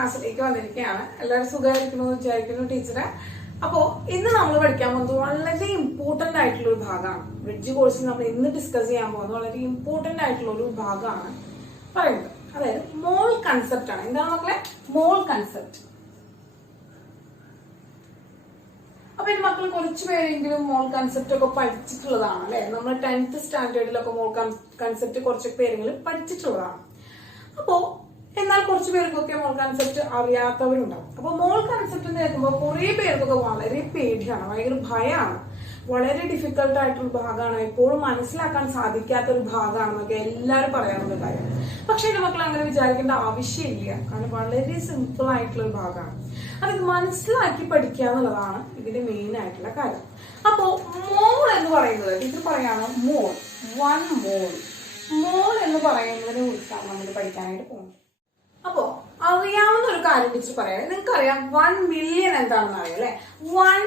ക്ലാസ്സിലേക്ക് വന്നിരിക്കുകയാണ്. എല്ലാവരും സുഖമായിരിക്കുന്നു വിചാരിക്കുന്നു ടീച്ചറെ. അപ്പോൾ ഇന്ന് നമ്മൾ പഠിക്കാൻ പോകുന്നത് വളരെ ഇമ്പോർട്ടന്റ് ആയിട്ടുള്ള ഒരു ഭാഗമാണ്. ബ്രിഡ്ജ് കോഴ്സിൽ നമ്മൾ ഇന്ന് ഡിസ്കസ് ചെയ്യാൻ പോകുന്നത് വളരെ ഇമ്പോർട്ടന്റ് ആയിട്ടുള്ള ഒരു ഭാഗമാണ് പറയുന്നത്. അതായത് മോൾ കൺസെപ്റ്റ് ആണ്. എന്താണ് മക്കളെ? മോൾ കൺസെപ്റ്റ്. അപ്പൊ ഈ മക്കൾ കുറച്ചു പേരെങ്കിലും മോൾ കൺസെപ്റ്റ് ഒക്കെ പഠിച്ചിട്ടുള്ളതാണ് അല്ലെ. നമ്മൾ 10th സ്റ്റാൻഡേർഡിലൊക്കെ മോൾ കൺസെപ്റ്റ് കുറച്ച് പേരെങ്കിലും പഠിച്ചിട്ടുള്ളതാണ്. അപ്പോ എന്നാൽ കുറച്ചു പേർക്കൊക്കെ മോൾ കൺസെപ്റ്റ് അറിയാത്തവരുണ്ടാവും. അപ്പൊ മോൾ കൺസെപ്റ്റ് എന്ന് കേൾക്കുമ്പോൾ കുറെ പേർക്കൊക്കെ വളരെ പേടിയാണ്, ഭയങ്കര ഭയമാണ്, വളരെ ഡിഫിക്കൽട്ട് ആയിട്ടുള്ള ഭാഗമാണ്, എപ്പോഴും മനസ്സിലാക്കാൻ സാധിക്കാത്ത ഒരു ഭാഗമാണെന്നൊക്കെ എല്ലാവരും പറയാനുള്ള കാര്യം. പക്ഷെ എന്റെ മക്കൾ അങ്ങനെ വിചാരിക്കേണ്ട ആവശ്യമില്ല. കാരണം വളരെ സിമ്പിൾ ആയിട്ടുള്ള ഒരു ഭാഗമാണ്. അത് മനസ്സിലാക്കി പഠിക്കുക എന്നുള്ളതാണ് ഇതിന്റെ മെയിൻ ആയിട്ടുള്ള കാര്യം. അപ്പോ മോൾ എന്ന് പറയുന്നത് ഇത് പറയാണ് മോൾ, വൺ മോൾ. മോൾ എന്ന് പറയുന്നതിനെ കുറിച്ചാണ് നമ്മൾ പഠിക്കാനായിട്ട് പോകുന്നത്. അപ്പോ അറിയാവുന്ന ഒരു കാര്യം ടീച്ചർ പറയാം. നിങ്ങൾക്കറിയാം 1 മില്യൺ എന്താണെന്ന് അറിയാം അല്ലെ. 1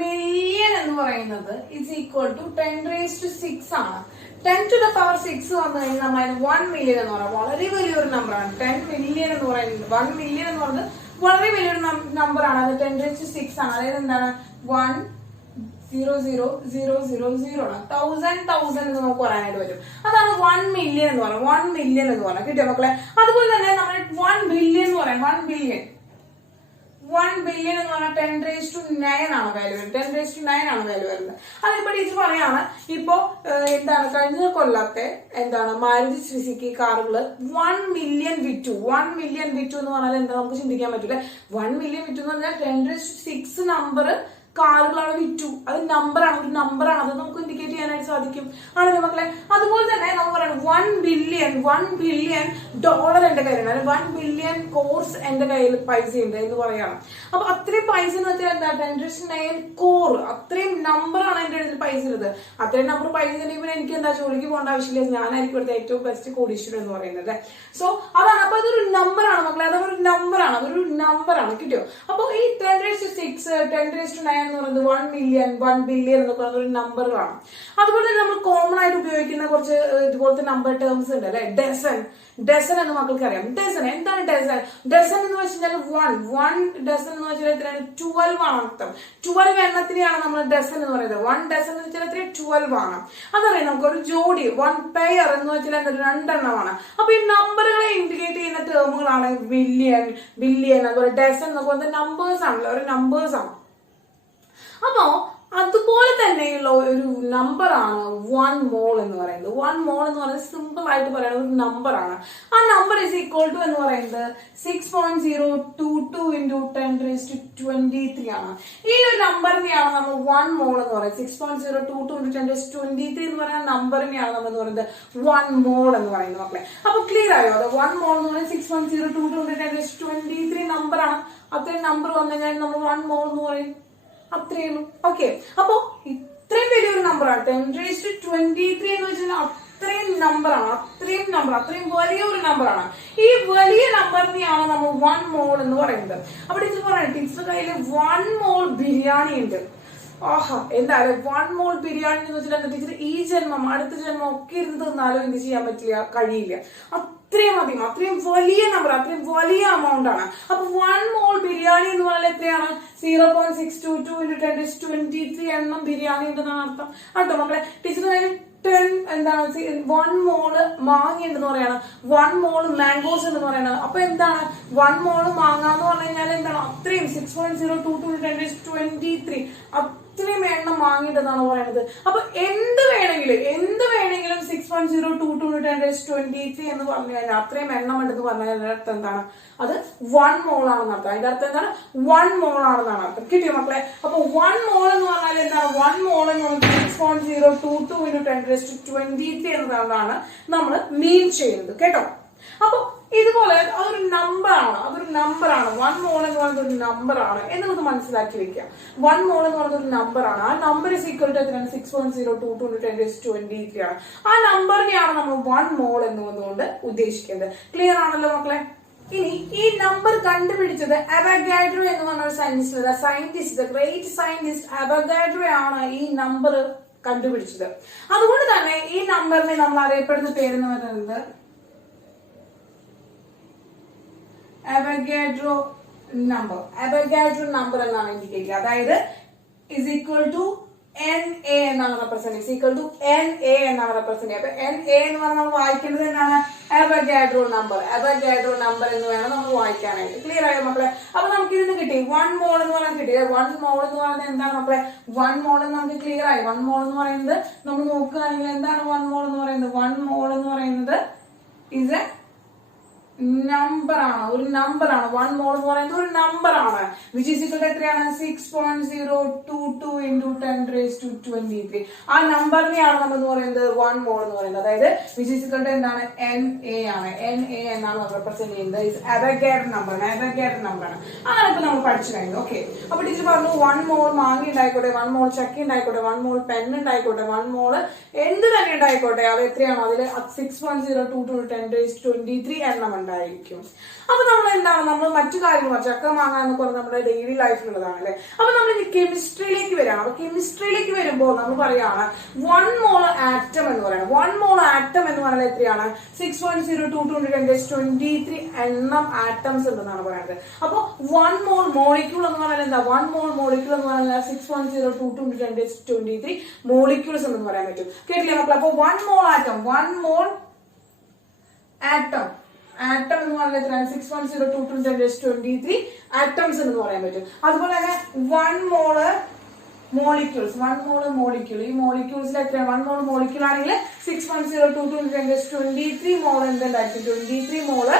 മില്യൺ എന്ന് പറയുന്നത് ഇസ് ഈക്വൽ ടു 10⁻6 ആണ്. 10⁻6 വന്നു കഴിഞ്ഞാൽ നമ്മൾ 1 മില്യൺ എന്ന് പറയാം. വളരെ വലിയൊരു നമ്പറാണ് 10 മില്യൺ എന്ന് പറയുന്നത്. 1 മില്യൺ എന്ന് പറയുന്നത് വളരെ വലിയൊരു നമ്പറാണ്. അത് 10⁻6 ആണ്. അതായത് എന്താണ് 1,000,000 ആണ്. 1000 എന്ന് നമുക്ക് പറയാനായിട്ട് വരും. അതാണ് 1 മില്യൺ എന്ന് പറയുന്നത്. 1 മില്യൺ എന്ന് പറയാം. കിട്ടിയോ മക്കളെ? അതുപോലെ തന്നെ നമ്മൾ 1 ബില്യൺ എന്ന് പറയാം. 1 ബില്യൺ എന്ന് പറഞ്ഞാൽ 10⁻9 ആണ് വാല്യൂ വരുന്നത്. 10⁻9 ആണ് വാല്യൂ വരുന്നത്. അതിപ്പോ ടീച്ചർ പറയാണ്, ഇപ്പോ എന്താണ് കഴിഞ്ഞ കൊല്ലത്തെ എന്താണ് മാരുതി സുസുക്കി കാറുകള് 1 മില്യൺ വിറ്റു. 1 മില്യൺ വിറ്റു എന്ന് പറഞ്ഞാൽ എന്താ നമുക്ക് ചിന്തിക്കാൻ പറ്റൂല. 1 മില്യൺ വിറ്റു എന്ന് പറഞ്ഞാൽ 10⁻6 നമ്പർ കാറുകളാണ് വിറ്റു. അത് നമ്പറാണ്, ഒരു നമ്പറാണ്. അത് നമുക്ക് ഇൻഡിക്കേറ്റ് ചെയ്യാനായിട്ട് സാധിക്കും. ആണല്ലോ മക്കളെ? അതുപോലെ തന്നെ നമുക്ക് പറയാം 1 ബില്യൺ ഡോളർ എന്റെ കയ്യിലാണ്. 1 ബില്യൺ കോർസ് എന്റെ കയ്യിൽ പൈസ ഉണ്ട് എന്ന് പറയാണ്. അപ്പൊ അത്രയും പൈസ എന്ന് വെച്ചാൽ എന്താ 10⁻9 കോർ, അത്രയും നമ്പറാണ് എന്റെ അടുത്ത് പൈസ ഉള്ളത്. അത്രയും നമ്പർ പൈസ ഉണ്ടെങ്കിൽ എനിക്ക് എന്താ ജോലിക്ക് പോകേണ്ട ആവശ്യമില്ല. ഞാനായിരിക്കും ഇവിടുത്തെ ഏറ്റവും ബെസ്റ്റ് കോടീശ്വരൻ എന്ന് പറയുന്നത്. സോ അതാണ്. അപ്പൊ അതൊരു നമ്പറാണ് മക്കളെ. അതൊരു നമ്പറാണ്. കിട്ടിയോ? അപ്പൊ ഈ 10⁻6 10⁻9 എന്ന് പറയുന്നത് 1 മില്യൺ 1 ബില്യൺ എന്ന് പറയുന്ന ഒരു നമ്പറുകളാണ്. അതുപോലെ തന്നെ നമ്മൾ കോമൺ ആയിട്ട് ഉപയോഗിക്കുന്ന കുറച്ച് ഇതുപോലത്തെ നമ്പർ ടേംസ് ഉണ്ട് അല്ലെ. ഡസൻ എന്ന് മക്കൾക്ക് അറിയാം. ഡസൻ എന്താണ്? ഡസൻ എന്ന് വെച്ചാൽ 1 ഡസൻ എന്ന് വെച്ചാൽ എത്രയാണ്? 12 ആണ് അർത്ഥം. 12 എണ്ണത്തിനെയാണ് നമ്മൾ ഡസൻ എന്ന് പറയുന്നത്. 1 ഡസൻ എന്ന് വെച്ചാൽ എത്ര? 12 ആണ്. അതറിയാം നമുക്ക്. ഒരു ജോഡി 1 പെയർ എന്ന് വെച്ചാൽ എന്താ? 2 എണ്ണമാണ്. അപ്പൊ ഈ നമ്പറുകളെ ഇൻഡിക്കേറ്റ് ചെയ്യുന്ന ടേമുകളാണ് മില്യൺ, ബില്യൺ, അതുപോലെ ഡസൻ എന്നൊക്കെ പറയുന്നത് നമ്പേഴ്സ് ആണല്ലോ, ഒരു നമ്പേഴ്സ് ആണ്. അപ്പോ അതുപോലെ തന്നെയുള്ള ഒരു നമ്പറാണ് 1 മോൾ എന്ന് പറയുന്നത്. 1 മോൾ എന്ന് പറയുന്നത് സിമ്പിൾ ആയിട്ട് പറയുന്ന ഒരു നമ്പറാണ്. ആ നമ്പർ ഇസ് ഈക്വൽ ടു എന്ന് പറയുന്നത് 6.022 × 10⁻23 ആണ്. ഈ ഒരു നമ്പറിനെയാണ് നമ്മൾ 1 മോൾ എന്ന് പറയുന്നത്. 6.022 × 10⁻23 എന്ന് പറയുന്ന നമ്പറിനെയാണ് നമ്മൾ എന്ന് പറയുന്നത് 1 മോൾ എന്ന് പറയുന്നത് മക്കളെ. അപ്പൊ ക്ലിയർ ആയോ? അത് 1 മോൾ എന്ന് പറയുന്നത് 6.022 × 10⁻23 നമ്പറാണ്. അത്രയും നമ്പർ വന്നു കഴിഞ്ഞാൽ നമ്മൾ 1 മോൾ എന്ന് പറയും. അത്രയുള്ളൂ. ഓക്കെ. അപ്പൊ ഇത്രയും വലിയൊരു നമ്പറാണ് 10⁻23 എന്ന് വെച്ചാൽ അത്രയും നമ്പറാണ്. അത്രയും വലിയൊരു നമ്പറാണ്. ഈ വലിയ നമ്പറിനെയാണ് നമ്മൾ 1 മോൾ എന്ന് പറയുന്നത്. അപ്പൊ ടീച്ചർ പറയാം, ടീച്ചർ കയ്യിൽ 1 മോൾ ബിരിയാണി ഉണ്ട്. ആഹാ, എന്തായാലും 1 മോൾ ബിരിയാണി എന്ന് വെച്ചാൽ എന്താ ടീച്ചർ? ഈ ജന്മം അടുത്ത ജന്മം ഒക്കെ ഇരുന്ന് തിന്നാലും എന്ത് ചെയ്യാൻ പറ്റില്ല, കഴിയില്ല. അത്രയും അധികം, അത്രയും വലിയ നമ്പർ, അത്രയും വലിയ എമൗണ്ട് ആണ്. അപ്പൊ 1 മോൾ ബിരിയാണി എന്ന് പറഞ്ഞാൽ എത്രയാണ്? 0.622 × 10⁻23 എണ്ണം ബിരിയാണി ഉണ്ടെന്നാണ് അർത്ഥം. കേട്ടോ മക്കളെ? ടീച്ചർ 10 എന്താണ് 1 മോള് മാങ്ങ ഉണ്ടെന്ന് പറയാണ്. 1 മോള് മാംഗോസ് എന്ന് പറയണത്. അപ്പൊ എന്താണ് 1 മോള് മാങ്ങ എന്ന് പറഞ്ഞു കഴിഞ്ഞാൽ എന്താണ്? അത്രയും 6.022 × 10⁻23 അത്രയും എണ്ണം വാങ്ങിയിട്ടെന്നാണ് പറയുന്നത്. അപ്പൊ എന്ത് വേണമെങ്കിലും 6.022 × 10⁻23 എന്ന് പറഞ്ഞു കഴിഞ്ഞാൽ അത്രയും എണ്ണം ഉണ്ടെന്ന് പറഞ്ഞാൽ അതിന്റെ അർത്ഥം എന്താണ്? അത് 1 മോൾ ആണെന്ന് അർത്ഥം. അതിന്റെ അർത്ഥം എന്താണ്? 1 മോൾ ആണെന്നാണ് അർത്ഥം. കിട്ടിയോ മക്കളെ? അപ്പൊ 1 മോൾ എന്ന് പറഞ്ഞാൽ എന്താണ്? 1 മോൾ എന്ന് പറഞ്ഞാൽ 6.022 × 10⁻23 എന്നതാണ് നമ്മൾ മീൻ ചെയ്യുന്നത്. കേട്ടോ? അപ്പൊ ഇതുപോലെ അതൊരു നമ്പറാണ്. 1 മോൾ എന്ന് പറയുന്നത് ഒരു നമ്പറാണ് എന്നുള്ളത് മനസ്സിലാക്കി വെക്കുക. 1 മോൾ എന്ന് പറയുന്നത് ഒരു നമ്പറാണ്. ആ നമ്പർ ഇസ് ഈക്വൽ ടു എത്രയാണ്? 6.022 × 10⁻23 ആണ്. ആ നമ്പറിനെയാണ് നമ്മൾ 1 മോൾ എന്നുകൊണ്ട് ഉദ്ദേശിക്കുന്നത്. ക്ലിയർ ആണല്ലോ മക്കളെ? ഇനി ഈ നമ്പർ കണ്ടുപിടിച്ചത് അവഗാഡ്രോ എന്ന് പറഞ്ഞ ഒരു സയന്റിസ്റ്റ്, ഗ്രേറ്റ് സയന്റിസ്റ്റ് അവഗാഡ്രോ ആണ് ഈ നമ്പർ കണ്ടുപിടിച്ചത്. അതുകൊണ്ട് തന്നെ ഈ നമ്പറിനെ നമ്മൾ അറിയപ്പെടുന്ന പേരെന്ന് പറയുന്നത് അവഗാഡ്രോ നമ്പർ. അവഗാഡ്രോ നമ്പർ എന്നാണ് ഇൻഡിക്കേറ്റ് ചെയ്യുക. അതായത് is equal to NA എന്നാണ് represent, is equal to NA എന്നാണ് റെപ്രസെന്റ് ചെയ്യുക. അപ്പൊ NA എന്ന് പറഞ്ഞാൽ നമ്മൾ വായിക്കേണ്ടത് എന്താണ്? Avogadro number. അവഗാഡ്രോ നമ്പർ എന്ന് വേണം നമ്മൾ വായിക്കാനായിട്ട്. ക്ലിയർ ആയോ മക്കളെ? അപ്പൊ നമുക്ക് ഇതിന് കിട്ടി 1 മോൾ എന്ന് പറയാൻ കിട്ടി. 1 മോൾ എന്ന് പറയുന്നത് എന്താണ് മക്കളെ? 1 മോൾ എന്ന് നമുക്ക് ക്ലിയർ ആയി. 1 മോൾ എന്ന് പറയുന്നത് നമ്മൾ നോക്കുകയാണെങ്കിൽ എന്താണ് 1 മോൾ എന്ന് പറയുന്നത്? 1 മോൾ എന്ന് പറയുന്നത് is a നമ്പർ ആണ്, ഒരു നമ്പർ ആണ്. 1 മോൾ എന്ന് പറയുന്നത് ഒരു നമ്പർ ആണ്. വിച്ച് ഈസ് ഇക്വൽ ടു എത്രയാണ്? 6.022 into 10⁻23. ആ നമ്പറിനെയാണ് നമ്മൾ എന്ന് പറയുന്നത് 1 മോൾ എന്ന് പറയുന്നത്. അതായത് വിച്ച് ഈസ് ഇക്വൽ ടു എന്താണ്? NA ആണ്. NA എന്നാണ് നമ്മൾ റെപ്രസെന്റ് ചെയ്യുന്നത്. അവഗാഡ്രോ നമ്പർ ആണ്. അവഗാഡ്രോ നമ്പർ ആണ്. അതാണ് ഇപ്പൊ നമ്മൾ പഠിച്ചു കഴിഞ്ഞു. ഓക്കെ, അപ്പൊ ടീച്ചർ പറഞ്ഞു 1 മോൾ മാങ്ങ ഉണ്ടായിക്കോട്ടെ, 1 മോൾ ചക്ക ഉണ്ടായിക്കോട്ടെ, 1 മോൾ പെൻ ഉണ്ടായിക്കോട്ടെ, 1 മോൾ എന്ത് തന്നെ ഉണ്ടായിക്കോട്ടെ, അത് എത്രയാണോ അതിൽ 6.022 10⁻23 എണ്ണം ഉണ്ടായിരിക്കും. അപ്പൊ നമ്മൾ എന്താണ്, നമ്മൾ മറ്റു കാര്യങ്ങൾ ചക്ക മാങ്ങ എന്ന് പറഞ്ഞാൽ നമ്മുടെ ഡെയിലി ലൈഫിലുള്ളതാണ് അല്ലെ. അപ്പൊ നമ്മൾ ഇനി കെമിസ്ട്രിയിലേക്ക് വരാം. അപ്പൊ കെമിസ്ട്രിയിലേക്ക് വരുമ്പോൾ നമ്മൾ പറയാണ് 1 മോൾ ആറ്റം എന്ന് പറയുന്നത്. 1 മോൾ ആറ്റം എന്ന് പറയുന്നത് എത്രയാണ്? 6.022 10⁻23 എണ്ണം ആറ്റംസ് ഉണ്ടെന്നാണ് പറയുന്നത്. അപ്പൊ 1 മോൾ മോളിക്യൂൾ എന്ന് പറഞ്ഞാൽ എന്താ? 1 മോൾ മോളിക്യൂൾ എന്ന് പറഞ്ഞാൽ 6.022 10⁻23 മോളിക്യൂൾസ് എന്ന് പറയാൻ പറ്റും. കേട്ടില്ലേ മക്കളെ? അപ്പൊ 1 മോൾ ആറ്റം, 1 മോൾ ആറ്റം, ആറ്റം എന്ന് പറഞ്ഞാൽ 6.022 10⁻23 ആറ്റംസ് എന്ന് പറയാൻ പറ്റും. അതുപോലെ തന്നെ 1 മോള് മോളിക്യൂൾസ്, 1 മോള് മോളിക്യൂൾ, ഈ മോളിക്യൂൾസിൽ എത്രയാണ്? 1 മോള് മോളിക്യൂൾ ആണെങ്കിൽ 6.022 10⁻23 മോൾ എന്തുണ്ടായിരിക്കും? 23 മോള്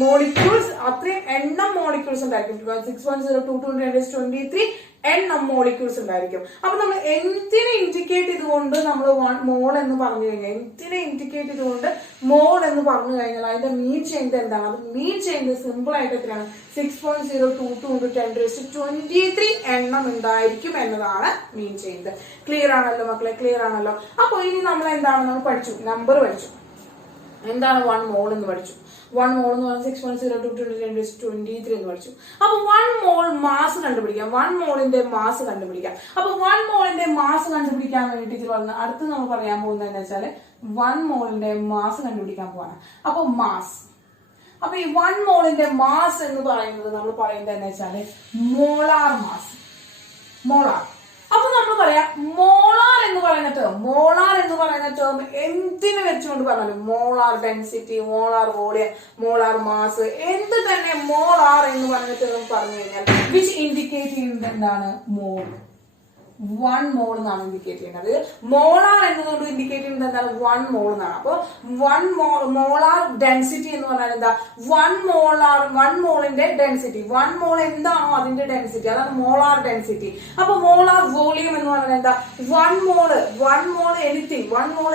മോളിക്യൂൾസ്, അത്രയും എണ്ണം മോളിക്യൂൾസ് ഉണ്ടായിരിക്കും. 6.022 10⁻23 എണ്ണം മോളിക്യൂൾസ് ഉണ്ടായിരിക്കും. അപ്പൊ നമ്മൾ എന്തിനെ ഇൻഡിക്കേറ്റ് ചെയ്തുകൊണ്ട് നമ്മൾ മോൾ എന്ന് പറഞ്ഞു കഴിഞ്ഞാൽ, എന്തിനെ ഇൻഡിക്കേറ്റ് ചെയ്തുകൊണ്ട് മോൾ എന്ന് പറഞ്ഞു കഴിഞ്ഞാൽ അതിന്റെ മീൻ ചെയ്യുന്നത് എന്താണ്? അത് മീൻ ചെയ്യുന്നത് സിമ്പിൾ ആയിട്ട് എത്രയാണ്? 6.022 10⁻23 എണ്ണം ഉണ്ടായിരിക്കും എന്നതാണ് മീൻ ചെയ്യുന്നത്. ക്ലിയർ ആണല്ലോ മക്കളെ? ക്ലിയർ ആണല്ലോ? അപ്പൊ ഇനി നമ്മൾ എന്താണ് നമ്മൾ പഠിച്ചു? നമ്പർ പഠിച്ചു. എന്താണ് 1 മോൾ എന്ന് പഠിച്ചു. 1 മോൾ എന്ന് പറഞ്ഞാൽ 6.022 10⁻23 എന്ന് പഠിച്ചു. അപ്പൊ 1 മോൾ മാസ് കണ്ടുപിടിക്കാം. 1 മോളിന്റെ മാസ് കണ്ടുപിടിക്കാം. അപ്പൊ 1 മോളിന്റെ മാസ് കണ്ടുപിടിക്കാൻ വേണ്ടിട്ട് പറഞ്ഞ അടുത്ത് നമ്മൾ പറയാൻ പോകുന്നത് എന്താ വെച്ചാല് 1 മോളിന്റെ മാസ് കണ്ടുപിടിക്കാൻ പോവാണ്. അപ്പൊ മാസ്, അപ്പൊ ഈ 1 മോളിന്റെ മാസ് എന്ന് പറയുന്നത് നമ്മൾ പറയുന്നത് എന്താ വെച്ചാല് മോളാർ മാസ്. മോളാർ. അപ്പൊ നമ്മൾ പറയാം മോളാർ എന്ന് പറയുന്ന ടേം, മോളാർ എന്ന് പറയുന്ന ടേം എന്തിനു വെച്ചുകൊണ്ട് പറഞ്ഞാലും molar density, molar volume, molar mass, എന്ത് തന്നെ മോളാർ എന്ന് പറയുന്ന ടേം പറഞ്ഞു കഴിഞ്ഞാൽ വിച്ച് ഇൻഡിക്കേറ്റ് ചെയ്യുന്നത് എന്താണ്? മോൾ. 1 മോൾ എന്നാണ് ഇൻഡിക്കേറ്റ് ചെയ്യുന്നത്. മോളാർ എന്നതുകൊണ്ട് ഇൻഡിക്കേറ്റ് ചെയ്യുന്നത് എന്താണ്? 1 മോൾ എന്നാണ്. അപ്പൊ 1 മോളാർ ഡെൻസിറ്റി എന്ന് പറഞ്ഞാൽ എന്താ? 1 മോളിന്റെ ഡെൻസിറ്റി, 1 മോൾ എന്താണോ അതിന്റെ ഡെൻസിറ്റി, അതാണ് മോളാർ ഡെൻസിറ്റി. അപ്പൊ മോളാർ വോളിയം എന്ന് പറഞ്ഞാൽ എന്താ? 1 മോൾ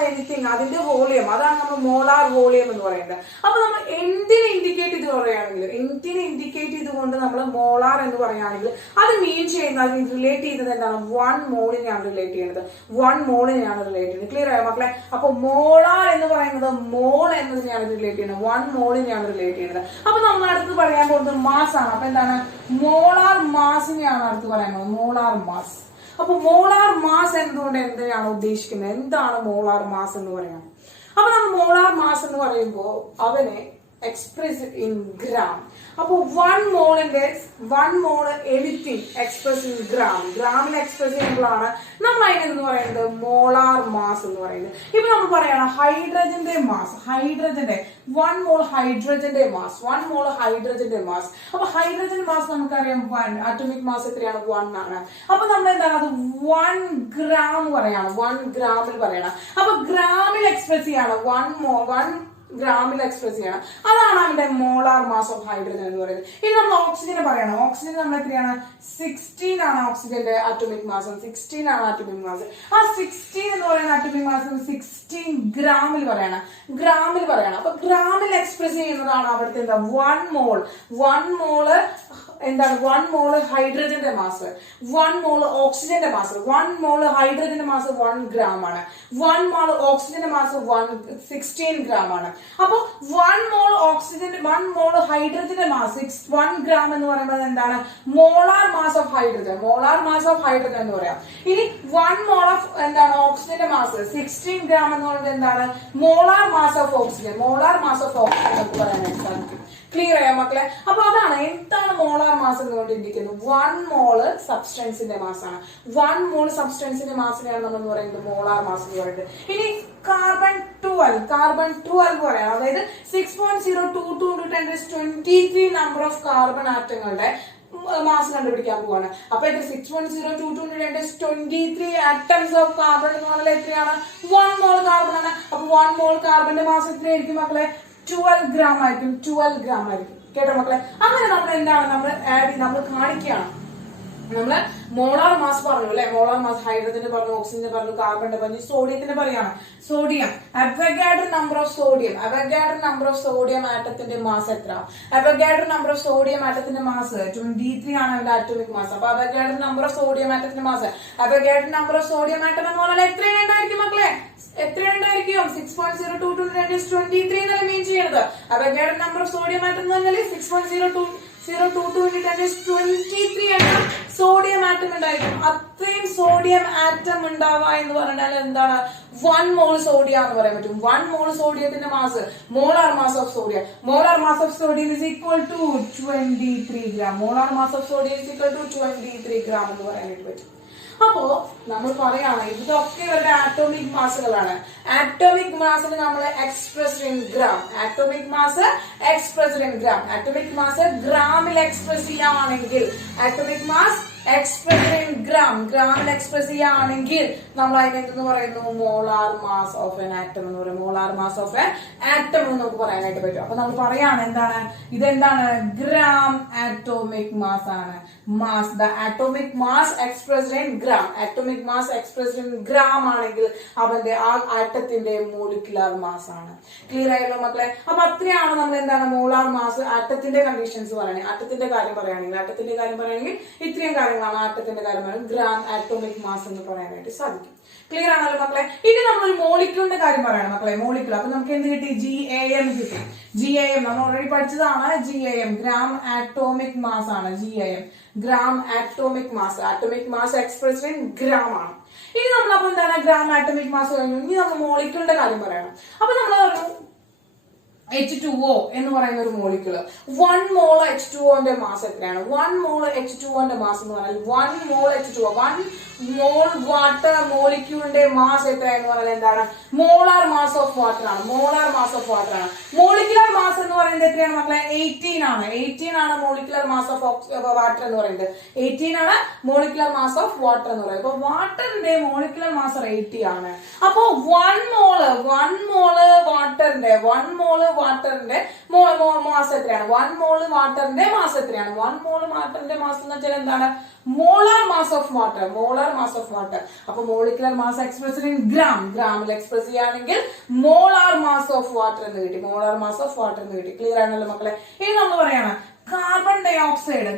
എനിത്തിങ് അതിന്റെ വോളിയം, അതാണ് നമ്മൾ മോളാർ വോളിയം എന്ന് പറയുന്നത്. അപ്പൊ നമ്മൾ എന്തിനെ ഇൻഡിക്കേറ്റ് ചെയ്ത് പറയുകയാണെങ്കിൽ, എന്തിനെ ഇൻഡിക്കേറ്റ് ചെയ്തുകൊണ്ട് നമ്മൾ മോളാർ എന്ന് പറയുകയാണെങ്കിൽ അത് മീൻ ചെയ്യുന്നത്, അതിന് റിലേറ്റ് ചെയ്യുന്നത് എന്താണ്? 1 മോളിനെയാണ് റിലേറ്റ് ചെയ്യുന്നത്. 1 മോളിനെയാണ് റിലേറ്റ് ചെയ്യുന്നത്. ക്ലിയർ ആയോ മക്കളെ? അപ്പൊ മോളാർ എന്ന് പറയുന്നത് മോൾ എന്നതിനെയാണ് റിലേറ്റ് ചെയ്യുന്നത്, 1 മോളിനെയാണ് റിലേറ്റ് ചെയ്യുന്നത്. അപ്പൊ നമ്മൾ അടുത്ത് പറയാൻ പോകുന്നത് മാസ് ആണ്. അപ്പൊ എന്താണ്? മോളാർ മാസിനെയാണ് അടുത്ത് പറയാൻ പോകുന്നത്, മോളാർ മാസ്. അപ്പൊ മോളാർ മാസ് എന്നതുകൊണ്ട് എന്തിനാണ് ഉദ്ദേശിക്കുന്നത്? എന്താണ് മോളാർ മാസ് എന്ന് പറയുന്നത്? അപ്പൊ നമ്മൾ മോളാർ മാസ് എന്ന് പറയുമ്പോൾ അവനെ എക്സ്പ്രസ് ഇൻ ഗ്രാം. അപ്പൊ 1 mole anything express in gram, ഗ്രാമിൽ എക്സ്പ്രസ് ചെയ്യുമ്പോഴാണ് നമ്മൾ അതിനെന്ന് പറയുന്നത് മോളാർ മാസ് എന്ന് പറയുന്നത്. ഇപ്പൊ നമ്മൾ പറയണം ഹൈഡ്രജന്റെ മാസ്, 1 മോൾ ഹൈഡ്രജന്റെ മാസ്, 1 മോൾ ഹൈഡ്രജന്റെ മാസ്. അപ്പൊ ഹൈഡ്രജൻ മാസ് നമുക്കറിയാം 1, അറ്റോമിക് മാസ് എത്രയാണ്? 1 ആണ്. അപ്പൊ നമ്മൾ എന്താണ് അത് 1 ഗ്രാം പറയണം, 1 ഗ്രാമിൽ പറയണം. അപ്പൊ ഗ്രാമിൽ എക്സ്പ്രസ് ചെയ്യാണ് 1 ഗ്രാമിൽ എക്സ്പ്രസ് ചെയ്യണം, അതാണ് അവന്റെ മോളാർ മാസ് ഓഫ് ഹൈഡ്രജൻ എന്ന് പറയുന്നത്. ഇനി നമ്മൾ ഓക്സിജനെ പറയണം. ഓക്സിജൻ നമ്മൾ എത്രയാണ്? 16 ആണ് ഓക്സിജന്റെ അറ്റോമിക് മാസ്, 16 ആണ് അറ്റോമിക് മാസ്. ആ 16 എന്ന് പറയുന്ന അറ്റോമിക് മാസ് 16 ഗ്രാമിൽ പറയണം. അപ്പൊ ഗ്രാമിൽ എക്സ്പ്രസ് ചെയ്യുന്നതാണ് അവിടുത്തെ എന്താ? 1 മോള് എന്താണ്? 1 മോള് ഹൈഡ്രജന്റെ മാസ്, 1 മോള് ഓക്സിജന്റെ മാസ്. 1 മോള് ഹൈഡ്രജന്റെ മാസ് 1 ഗ്രാം ആണ്. 1 മോള് ഓക്സിജന്റെ മാസ് 16 ഗ്രാം ആണ്. അപ്പൊ 1 മോള് ഹൈഡ്രജന്റെ മാസ് 1 ഗ്രാം എന്ന് പറയുന്നത് എന്താണ്? മോളാർ മാസ് ഓഫ് ഹൈഡ്രജൻ, എന്ന് പറയാം. ഇനി 1 മോൾ ഓഫ് എന്താണ്? ഓക്സിജന്റെ മാസ് 16 ഗ്രാം എന്ന് പറയുന്നത് എന്താണ്? മോളാർ മാസ് ഓഫ് ഓക്സിജൻ, എന്ന് പറയാനായിട്ട് സാധിക്കും. ക്ലിയർ ആയോ മക്കളെ? അപ്പൊ അതാണ് എന്താണ് മോളാർ മാസ് എന്നുകൊണ്ടിരിക്കുന്നത്. 1 മോള് സബ്സ്റ്റൻസിന്റെ മാസാണ്. 1 മോൾ സബ്സ്റ്റൻസിന്റെ മാസിനെയാണ് നമ്മൾ പറയുന്നത് മോളാർ മാസ് എന്ന് പറയുന്നത്. ഇനി കാർബൺ 12 പറയാം. അതായത് 6.022 × 10⁻23 നമ്പർ ഓഫ് കാർബൺ ആറ്റങ്ങളുടെ മാസ് കണ്ടുപിടിക്കാൻ പോവാണ്. അപ്പൊ ഇത് 6.022 × 10⁻23 ആറ്റംസ് ഓഫ് കാർബൺ എന്ന് പറഞ്ഞാൽ എത്രയാണ്? 1 മോൾ കാർബൺ ആണ്. അപ്പൊ 1 മോൾ കാർബണിന്റെ മാസ് എത്രയായിരിക്കും മക്കളെ? 12 ഗ്രാം ആയിരിക്കും. 12 ഗ്രാം ആയിരിക്കും. കേട്ടോ മക്കളെ? അങ്ങനെ നമ്മൾ എന്താണ് നമ്മൾ കാണിക്കുകയാണ്. നമ്മള് മോളാർ മാസ് പറഞ്ഞു അല്ലെ? മോളാർ മാസ് ഹൈഡ്രജന് പറഞ്ഞു, ഓക്സിജന് പറഞ്ഞു, കാർബണിന്റെ പറഞ്ഞു, സോഡിയത്തിന് പറയാണ്. Sodium Avogadro number of sodium. Avogadro number of sodium ആറ്റത്തിന്റെ മാസ് എത്ര? അവഗാഡ്രോ നമ്പർ ഓഫ് സോഡിയം ആറ്റത്തിന്റെ മാസ് 23 ആണ് അവന്റെ ആറ്റോമിക് മാസ്. അപ്പൊ അവഗാഡ്രോ നമ്പർ ഓഫ് സോഡിയം ആറ്റത്തിന്റെ mass, Avogadro number of sodium atom എന്ന് പറഞ്ഞാൽ എത്രയുണ്ടായിരിക്കും മക്കളെ? എത്രയുണ്ടായിരിക്കും? 6.022 × 10⁻23 എന്നല്ല മീൻ ചെയ്യുന്നത്. Avogadro number of sodium atom എന്ന് പറഞ്ഞാൽ 6.022 × 10⁻23 എന്ന സോഡിയം ആറ്റം ഉണ്ടായിരിക്കും. അത്രയും സോഡിയം ആറ്റം ഉണ്ടാവുക എന്ന് പറഞ്ഞാൽ എന്താണ്? 1 മോൾ സോഡിയം എന്ന് പറയാൻ പറ്റും. 1 മോൾ സോഡിയത്തിന്റെ mass, molar mass of sodium. Molar mass of sodium is equal to 23 gram. Molar mass of sodium is equal to 23 gram എന്ന് പറയാനായിട്ട് പറ്റും. അപ്പോ നമ്മൾ പറയാണ് ഇതൊക്കെ ഇവരുടെ ആറ്റോമിക് മാസുകളാണ്. ആറ്റോമിക് മാസിന് നമ്മൾ expressed in gram. Atomic mass expressed in gram. Atomic mass ഗ്രാമിൽ എക്സ്പ്രസ് ചെയ്യുകയാണെങ്കിൽ, ആറ്റോമിക് മാസ് എക്സ്പ്രസ്ഡ് ഇൻ ഗ്രാമിൽ എക്സ്പ്രസ് ചെയ്യുകയാണെങ്കിൽ നമ്മൾ അതിനെ എന്തെന്ന് പറയുന്നു? Molar mass of an atom എന്ന് പറയും. Molar mass of an atom എന്ന് നമുക്ക് പറയാനായിട്ട് പറ്റും. അപ്പൊ നമ്മൾ പറയാണ് എന്താണ് ഇതെന്താണ്? ഗ്രാം ആറ്റോമിക് മാസ് ആണ്. Mass, the atomic mass expressed in gram. Atomic mass expressed in gram ആണെങ്കിൽ അവന്റെ ആ ആറ്റത്തിന്റെ മോളിക്കുലർ മാസ് ആണ്. ക്ലിയർ ആയല്ലോ മക്കളെ? അപ്പൊ അത്രയാണ് നമ്മൾ എന്താണ് മോളാർ മാസ് ആറ്റത്തിന്റെ കണ്ടീഷൻസ് പറയുന്നത്. ആറ്റത്തിന്റെ കാര്യം പറയുകയാണെങ്കിൽ ഇത്രയും കാര്യങ്ങളാണ് ആറ്റത്തിന്റെ കാര്യം പറയുന്നത്. ഗ്രാം ആറ്റോമിക് മാസ് എന്ന് പറയാനായിട്ട് സാധിക്കും. ക്ലിയർ ആണല്ലോ മക്കളെ? ഇനി നമ്മൾ മോളിക്യൂളിന്റെ കാര്യം പറയണം മക്കളെ. മോളിക്യൂൾ അപ്പൊ നമുക്ക് എന്ത് കിട്ടി? GAM കിട്ടി. GAM നമ്മൾ ഓൾറെഡി പഠിച്ചതാണ്. GAM ഗ്രാം ആറ്റോമിക് മാസ് ആണ്. GAM gram atomic mass. Atomic mass expressed in gram ആണ്. ഇനി നമ്മൾ അപ്പൊ എന്താണ് ഗ്രാം ആറ്റോമിക് മാസ് കഴിഞ്ഞു. ഇനി നമ്മൾ മോളിക്യൂളിന്റെ കാര്യം പറയണം. അപ്പൊ നമ്മൾ പറഞ്ഞു H2O എന്ന് പറയുന്ന ഒരു മോളിക്യൂള്. 1 മോൾ H2Oന്റെ മാസ് എത്രയാണ്? 1 മോൾ H2Oന്റെ മാസ് എന്ന് പറഞ്ഞാൽ 1 മോൾ H2O 1 മോൾ വാട്ടർ മോളിക്യൂളിന്റെ മാസ് എത്രയെന്ന് പറഞ്ഞാൽ എന്താണ്? മോളാർ മാസ് ഓഫ് വാട്ടർ ആണ്. മോളാർ മാസ് ഓഫ് വാട്ടർ ആണ്. മോളിക്കുലർ മാസ് എന്ന് പറയുന്നത് എത്രയാണ് മക്കളെ? 18 ആണ്. 18 ആണ് മോളിക്കുലർ മാസ് ഓഫ് വാട്ടർ എന്ന് പറയുന്നത്. 18 ആണ് മോളിക്കുലർ മാസ് ഓഫ് വാട്ടർ എന്ന് പറയുന്നത്. അപ്പൊ വാട്ടറിന്റെ മോളിക്കുലർ മാസ് 80 ആണ്. അപ്പൊ 1 മോള് വാട്ടറിന്റെ മാസ് എത്രയാണ്? 1 മോള് വാട്ടറിന്റെ മാസ് എത്രയാണ്? 1 മോള് വാട്ടറിന്റെ മാസ് എന്ന് വെച്ചാൽ എന്താണ്? Molar mass of water. Molar mass of water. അപ്പൊ മോളിക്കുലർ മാസ് എക്സ്പ്രസ്ഡ് ഇൻ ഗ്രാമിൽ എക്സ്പ്രസ് ചെയ്യുകയാണെങ്കിൽ മോളാർ മാസ് ഓഫ് വാട്ടർ എന്ന് കിട്ടി. മോളാർ മാസ് ഓഫ് വാട്ടർ എന്ന് കിട്ടി. ക്ലിയർ ആണല്ലോ മക്കളെ? ഇനി നമ്മൾ പറയാണ് കാർബൺ ഡൈ ഓക്സൈഡ്.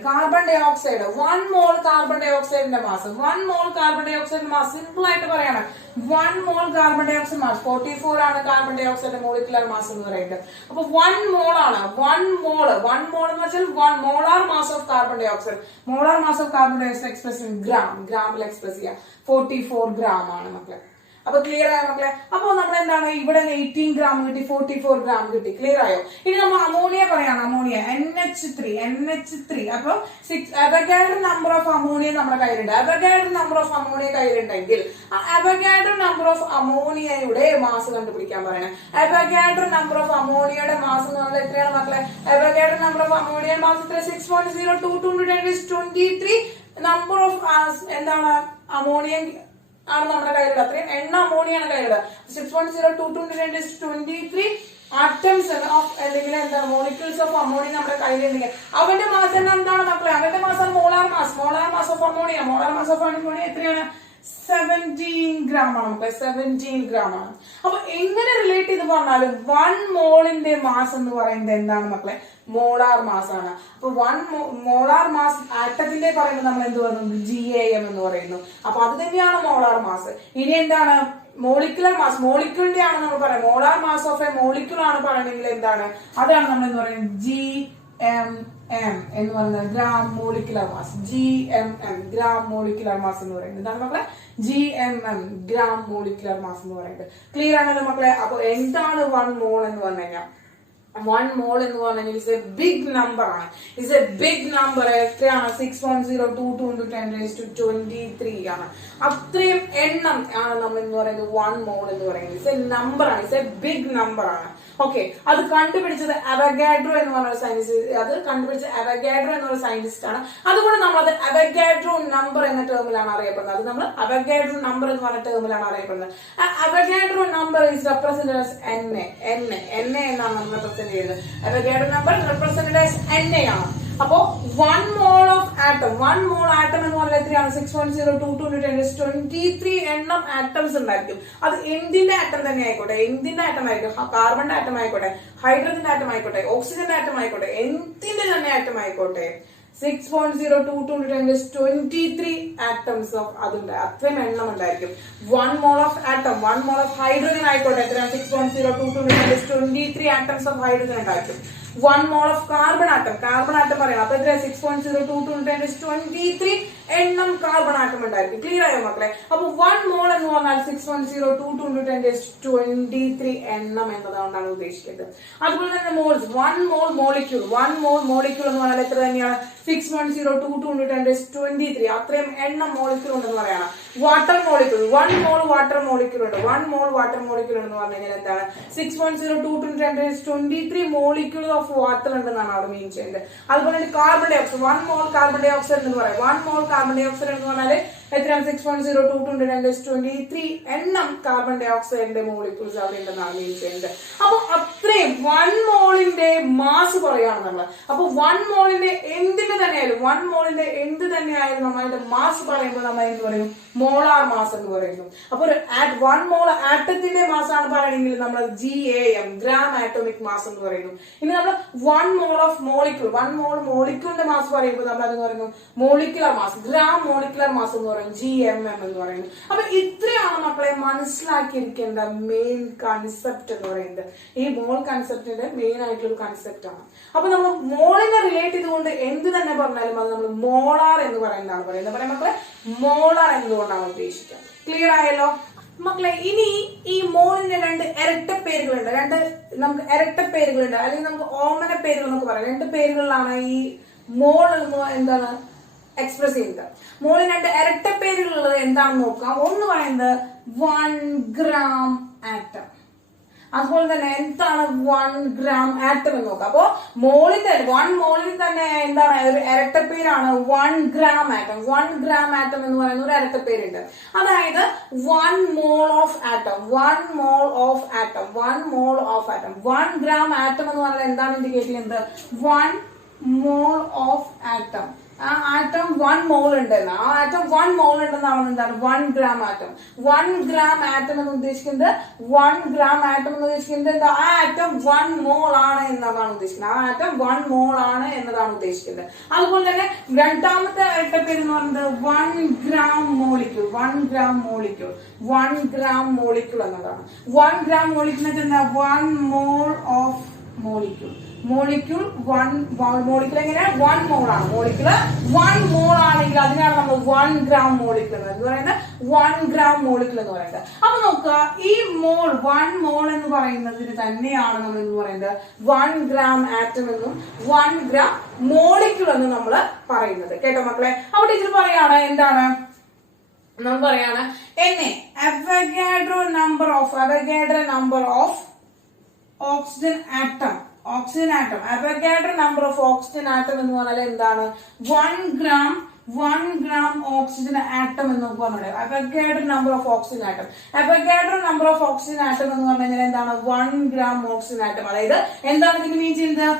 1 മോൾ കാർബൺ ഡൈ ഓക്സൈഡിന്റെ മാസ്. 1 മോൾ കാർബൺ ഡൈ ഓക്സൈഡിന്റെ മാസ് സിമ്പിൾ ആയിട്ട് പറയാണ്. 1 മോൾ കാർബൺ ഡൈ ഓക്സൈഡ് മാസ് 44 ആണ്. കാർബൺ ഡൈ ഓക്സൈഡിന്റെ മോളിക്കുലർ മാസ് എന്ന് പറയുന്നത്. അപ്പൊ 1 മോൾ ആണ്. 1 മോൾ എന്ന് വെച്ചാൽ molar mass of carbon dioxide. Molar mass of carbon dioxide express in ഗ്രാമിൽ എക്സ്പ്രസ് ചെയ്യാം. 44 ഗ്രാം ആണ് മക്കളെ. അപ്പൊ ക്ലിയർ ആയോ മക്കളെ? അപ്പൊ നമ്മൾ എന്താണ് ഇവിടെ 18 ഗ്രാം കിട്ടി, 44 ഗ്രാം കിട്ടി. ക്ലിയർ ആയോ? ഇനി നമ്മൾ അമോണിയ പറയാണ്. Ammonia NH3. അപ്പൊ അവഗാഡ്രോ നമ്പർ ഓഫ് അമോണിയ നമ്മുടെ കയ്യിലുണ്ട്. അവഗാഡ്രോ നമ്പർ ഓഫ് അമോണിയ കയ്യിലുണ്ടെങ്കിൽ അവഗാഡ്രോ നമ്പർ ഓഫ് അമോണിയയുടെ മാസ് കണ്ടുപിടിക്കാൻ പറയണം. അവഗാഡ്രോ നമ്പർ ഓഫ് അമോണിയയുടെ മാസ് എന്ന് പറഞ്ഞാൽ എത്രയാണ് മക്കളെ? Avogadro number of ammonia mass 6.022 × 10⁻23 number of എന്താണ് അമോണിയ ആണ് നമ്മുടെ കയ്യിലുള്ളത്. അത്രയും എണ്ണ അമോണിയാണ് കയ്യിലുള്ളത്. 6.022 × 10⁻23 ആറ്റംസ് ഓഫ് അല്ലെങ്കിൽ എന്താണ് മോളിക്യൂൾസ് ഓഫ് അമോണിയ നമ്മുടെ കയ്യിലുണ്ടെങ്കിൽ അവന്റെ മാസ് എന്താണ് മക്കളെ? അവന്റെ മാസം molar mass of ammonia. Molar mass of ammonia എത്രയാണ്? 17 ഗ്രാം ആണ് മക്കളെ. 17 ഗ്രാം ആണ്. അപ്പൊ എങ്ങനെ റിലേറ്റ് ചെയ്ത് പറഞ്ഞാലും 1 മോളിന്റെ മാസ് എന്ന് പറയുന്നത് എന്താണ് മക്കളെ? മോളാർ മാസ് ആണ്. അപ്പൊ 1 മോളാർ മാസ് ആറ്റത്തിന്റെ പറയുമ്പോൾ നമ്മൾ എന്ത് പറയുന്നു? GAM എന്ന് പറയുന്നു. അപ്പൊ അത് തന്നെയാണ് മോളാർ മാസ്. ഇനി എന്താണ് മോളിക്കുലർ മാസ്? മോളിക്യൂളിന്റെ ആണ് നമ്മൾ പറയുന്നത്. Molar mass of A molecule ആണ് പറയണമെങ്കിൽ എന്താണ്? അതാണ് നമ്മൾ എന്ന് പറയുന്നത് GMM എന്ന് പറയുന്നത്. Gram molecular mass. GMM gram molecular mass എന്ന് പറയുന്നത്. എന്താണ് മക്കളെ? GMM ഗ്രാം മോളിക്കുലർ മാസ് എന്ന് പറയുന്നത്. ക്ലിയർ ആണല്ലോ മക്കളെ? അപ്പൊ എന്താണ് 1 മോൾ എന്ന് പറഞ്ഞു കഴിഞ്ഞാൽ 1 mole എന്ന് പറഞ്ഞാൽ ഇസ് എ ബിഗ് നമ്പർ ആണ്. Is a big number. എത്രയാണ്? 6.022 into 10⁻23 ആണ്. അത്രയും എണ്ണം ആണ് നമ്മൾ എന്ന് പറയുന്നത് 1 mole എന്ന് പറയുന്നത്. ഇസ് എ നമ്പർ ആണ്. ഇസ് എ ബിഗ് നമ്പർ ആണ്. ഓക്കെ, അത് കണ്ടുപിടിച്ചത് അവഗാഡ്രോ എന്ന് പറഞ്ഞ സയന്റിസ്റ്റ്. അത് കണ്ടുപിടിച്ച അവഗാഡ്രോ എന്നുള്ള സയന്റിസ്റ്റ് ആണ്. അതുകൊണ്ട് നമ്മളത് അവഗാഡ്രോ നമ്പർ എന്ന ടേമിലാണ് അറിയപ്പെടുന്നത്. അത് നമ്മൾ അവഗാഡ്രോ നമ്പർ എന്ന് പറഞ്ഞ ടേമിലാണ് അറിയപ്പെടുന്നത്. Avogadro number is represented as an എന്നാണ് നമ്മൾ റെപ്രസെന്റ് ചെയ്യുന്നത്. Avogadro number represented as an ആണ്. അപ്പോ 1 mole of atom, 1 mole atom എന്ന് പറഞ്ഞാൽ എത്രയാണ്? 6.022 into 10⁻23 എണ്ണം ആറ്റംസ് ഉണ്ടായിരിക്കും. അത് എന്തിന്റെ ആറ്റം തന്നെ ആയിക്കോട്ടെ, എന്തിന്റെ ആറ്റം ആയിക്കോട്ടെ, കാർബണിന്റെ ആറ്റം ആയിക്കോട്ടെ, ഹൈഡ്രജന്റെ ആറ്റം ആയിക്കോട്ടെ, ഓക്സിജന്റെ ആറ്റം ആയിക്കോട്ടെ, എന്തിന്റെ തന്നെ ആറ്റം ആയിക്കോട്ടെ, 6.022 into 10⁻23 ആറ്റംസ് ഓഫ് അതുണ്ട്. അത്രയും എണ്ണം ഉണ്ടായിരിക്കും. 1 mole of atom, 1 mole of hydrogen ആയിക്കോട്ടെ, എത്രയാണ്? 6.022 into 10⁻23 ആറ്റംസ് ഓഫ് ഹൈഡ്രജൻ ഉണ്ടായിരിക്കും. 1 mole of carbon atom, carbon atom പറയാം. അപ്പൊ എത്ര? 6.022 into 10⁻23 എണ്ണം കാർബൺ ആറ്റം ഉണ്ടായിരിക്കും. ക്ലിയർ ആയോ മക്കളെ? അപ്പൊ 1 mole എന്ന് പറഞ്ഞാൽ 6.022 into 10⁻23 എണ്ണം എന്നതുകൊണ്ടാണ് ഉദ്ദേശിക്കുന്നത്. അതുപോലെ തന്നെ moles, 1 mole molecule, 1 mole molecule എന്ന് പറഞ്ഞാൽ എത്ര തന്നെയാണ്? 6.022 into 10⁻23 അത്രയും എണ്ണം മോളിക്യൂൾ ഉണ്ടെന്ന് പറയണം. Water molecule, 1 mole water molecule ഉണ്ട്. 1 mole വാട്ടർ മോളിക്യൂൾ എന്ന് പറഞ്ഞു കഴിഞ്ഞാൽ എന്താണ്? 6.022 into 10⁻23 മോളിക്യൂൾ ഓഫ് വാട്ടർ ഉണ്ടെന്നാണ് അവിടെ മീൻ ചെയ്യുന്നത്. അതുപോലെ തന്നെ carbon dioxide, 1 mole carbon dioxide എന്ന് പറയാം. 1 mole കാർബൺ ഡൈ ഓക്സൈഡ് എന്ന് പറഞ്ഞാൽ എത്രയാണ്? 6.022 into 10⁻23 എണ്ണം കാർബൺ ഡൈ ഓക്സൈഡിന്റെ മോളിക്യൂൾസ് അവിടെ ഉണ്ടെന്നാണ് മീൻ ചെയ്യുന്നത്. അപ്പൊ അത്രയും 1 മോളിന്റെ മാസ് പറയാണ് നമ്മൾ. അപ്പൊ 1 മോളിന്റെ എന്തിന്റെ തന്നെയായാലും, 1 മോളിന്റെ എന്ത് തന്നെയായാലും നമ്മളുടെ മാസ് പറയുമ്പോൾ നമ്മൾ എന്ത് പറയും? മോളാർ മാസ് എന്ന് പറയുന്നു. അപ്പൊ ഒരു 1 മോൾ ആറ്റത്തിന്റെ മാസ് ആണ് പറയണമെങ്കിൽ നമ്മൾ GAM, ഗ്രാം ആറ്റോമിക് മാസ് എന്ന് പറയുന്നു. ഇനി നമ്മൾ 1 mole ഓഫ് മോളിക്യൂൾ, 1 mole മോളിക്യൂളിന്റെ മാസ് പറയുമ്പോൾ നമ്മൾ അത് പറയുന്നു molecular mass, gram molecular mass എന്ന് പറയും, GMM എന്ന് പറയുന്നത്. അപ്പൊ ഇത്രയാണ് മക്കളെ മനസ്സിലാക്കിയിരിക്കേണ്ട മെയിൻ കൺസെപ്റ്റ് എന്ന് പറയുന്നത്. ഈ മോൾ കൺസെപ്റ്റിന്റെ മെയിൻ ആയിട്ടുള്ള കൺസെപ്റ്റ് ആണ്. അപ്പൊ നമ്മൾ മോളിനെ റിലേറ്റ് ചെയ്തുകൊണ്ട് എന്ത് തന്നെ പറഞ്ഞാലും അത് നമ്മൾ മോളാർ എന്ന് പറയുന്നതാണ് പറയുന്നത്. പറയാം മക്കളെ, മോളാർ എന്തുകൊണ്ടാണ് ഉദ്ദേശിക്കുക. ക്ലിയർ ആയല്ലോ മക്കളെ? ഇനി ഈ മോളിന് 2 ഇരട്ട പേരുകളുണ്ട്. നമുക്ക് ഇരട്ട പേരുകളുണ്ട്, അല്ലെങ്കിൽ നമുക്ക് ഓമന പേരുകൾ എന്നൊക്കെ പറയാം. 2 പേരുകളിലാണ് ഈ മോൾ എന്താണ് എക്സ്പ്രസ് ചെയ്യുന്നത്. മോളിന് 2 ഇരട്ട പേരുകളുള്ളത് എന്താണെന്ന് നോക്കാം. ഒന്ന് പറയുന്നത് 1 gram ആറ്റം. അതുപോലെ തന്നെ എന്താണ് 1 gram ആറ്റം എന്ന് നോക്കാം. അപ്പോ മോളിന്റെ 1 മോളിൽ തന്നെ എന്താണ് ഒരു ഇരട്ടപ്പേരാണ് 1 gram ആറ്റം. 1 gram ആറ്റം എന്ന് പറയുന്ന ഒരു ഇരട്ടപ്പേരുണ്ട്. അതായത് 1 mole of atom, 1 mole of atom, 1 mole of atom. 1 gram atom എന്ന് പറഞ്ഞാൽ എന്താണ് ഇൻഡിക്കേറ്റ് ചെയ്യുന്നത്? 1 mole ഓഫ് ആറ്റം. ആ ആറ്റം 1 mole ഉണ്ടെന്ന്, ആ ആറ്റം 1 mole ഉണ്ടെന്നാണ് എന്താണ് 1 gram ആറ്റം. 1 gram ആറ്റം എന്ന് ഉദ്ദേശിക്കുന്നത് 1 gram ആറ്റം എന്ന് ഉദ്ദേശിക്കുന്നത് എന്താ? ആ ആറ്റം 1 mole ആണ് എന്നതാണ് ഉദ്ദേശിക്കുന്നത്. ആ ആറ്റം 1 mole ആണ് എന്നതാണ് ഉദ്ദേശിക്കുന്നത്. അതുപോലെ തന്നെ രണ്ടാമത്തെ ഇരട്ടപ്പേര് എന്ന് പറയുന്നത് 1 gram molecule, 1 gram molecule, 1 gram molecule എന്നതാണ്. 1 gram മോളിക്യൂൾ എന്താ? 1 mole of molecule. Molecule 1 molecule എങ്ങനെയാണ്? 1 mole ആണ്. മോളിക്യൂൾ 1 mole ആണെങ്കിൽ അതിനാണ് നമ്മൾ 1 gram മോളിക്യൂൾ എന്ന് പറയുന്നത്. 1 gram മോളിക്യൂൾ എന്ന് പറയുന്നത്. അപ്പൊ നോക്കുക, ഈ മോൾ 1 mole എന്ന് പറയുന്നതിന് തന്നെയാണ് നമ്മൾ എന്ന് പറയുന്നത് 1 gram ആറ്റം എന്നും 1 gram മോളിക്യൂൾ എന്നും നമ്മൾ പറയുന്നത്. കേട്ടോ മക്കളെ? അപ്പൊ ടീച്ചർ പറയാണ് എന്താണ് നമ്മൾ പറയാണ് Avogadro number of oxygen atom. Oxygen atom, Avogadro number of oxygen atom എന്ന് പറഞ്ഞാൽ എന്താണ്? 1 gram ഓക്സിജൻ ആറ്റം എന്ന് പറഞ്ഞത് Avogadro number of oxygen atom. Avogadro number of oxygen atom എന്ന് പറഞ്ഞു കഴിഞ്ഞാൽ എന്താണ്? 1 gram ഓക്സിജൻ ആറ്റം. അതായത് എന്താണ് ഇതിന് മീൻ ചെയ്യുന്നത്?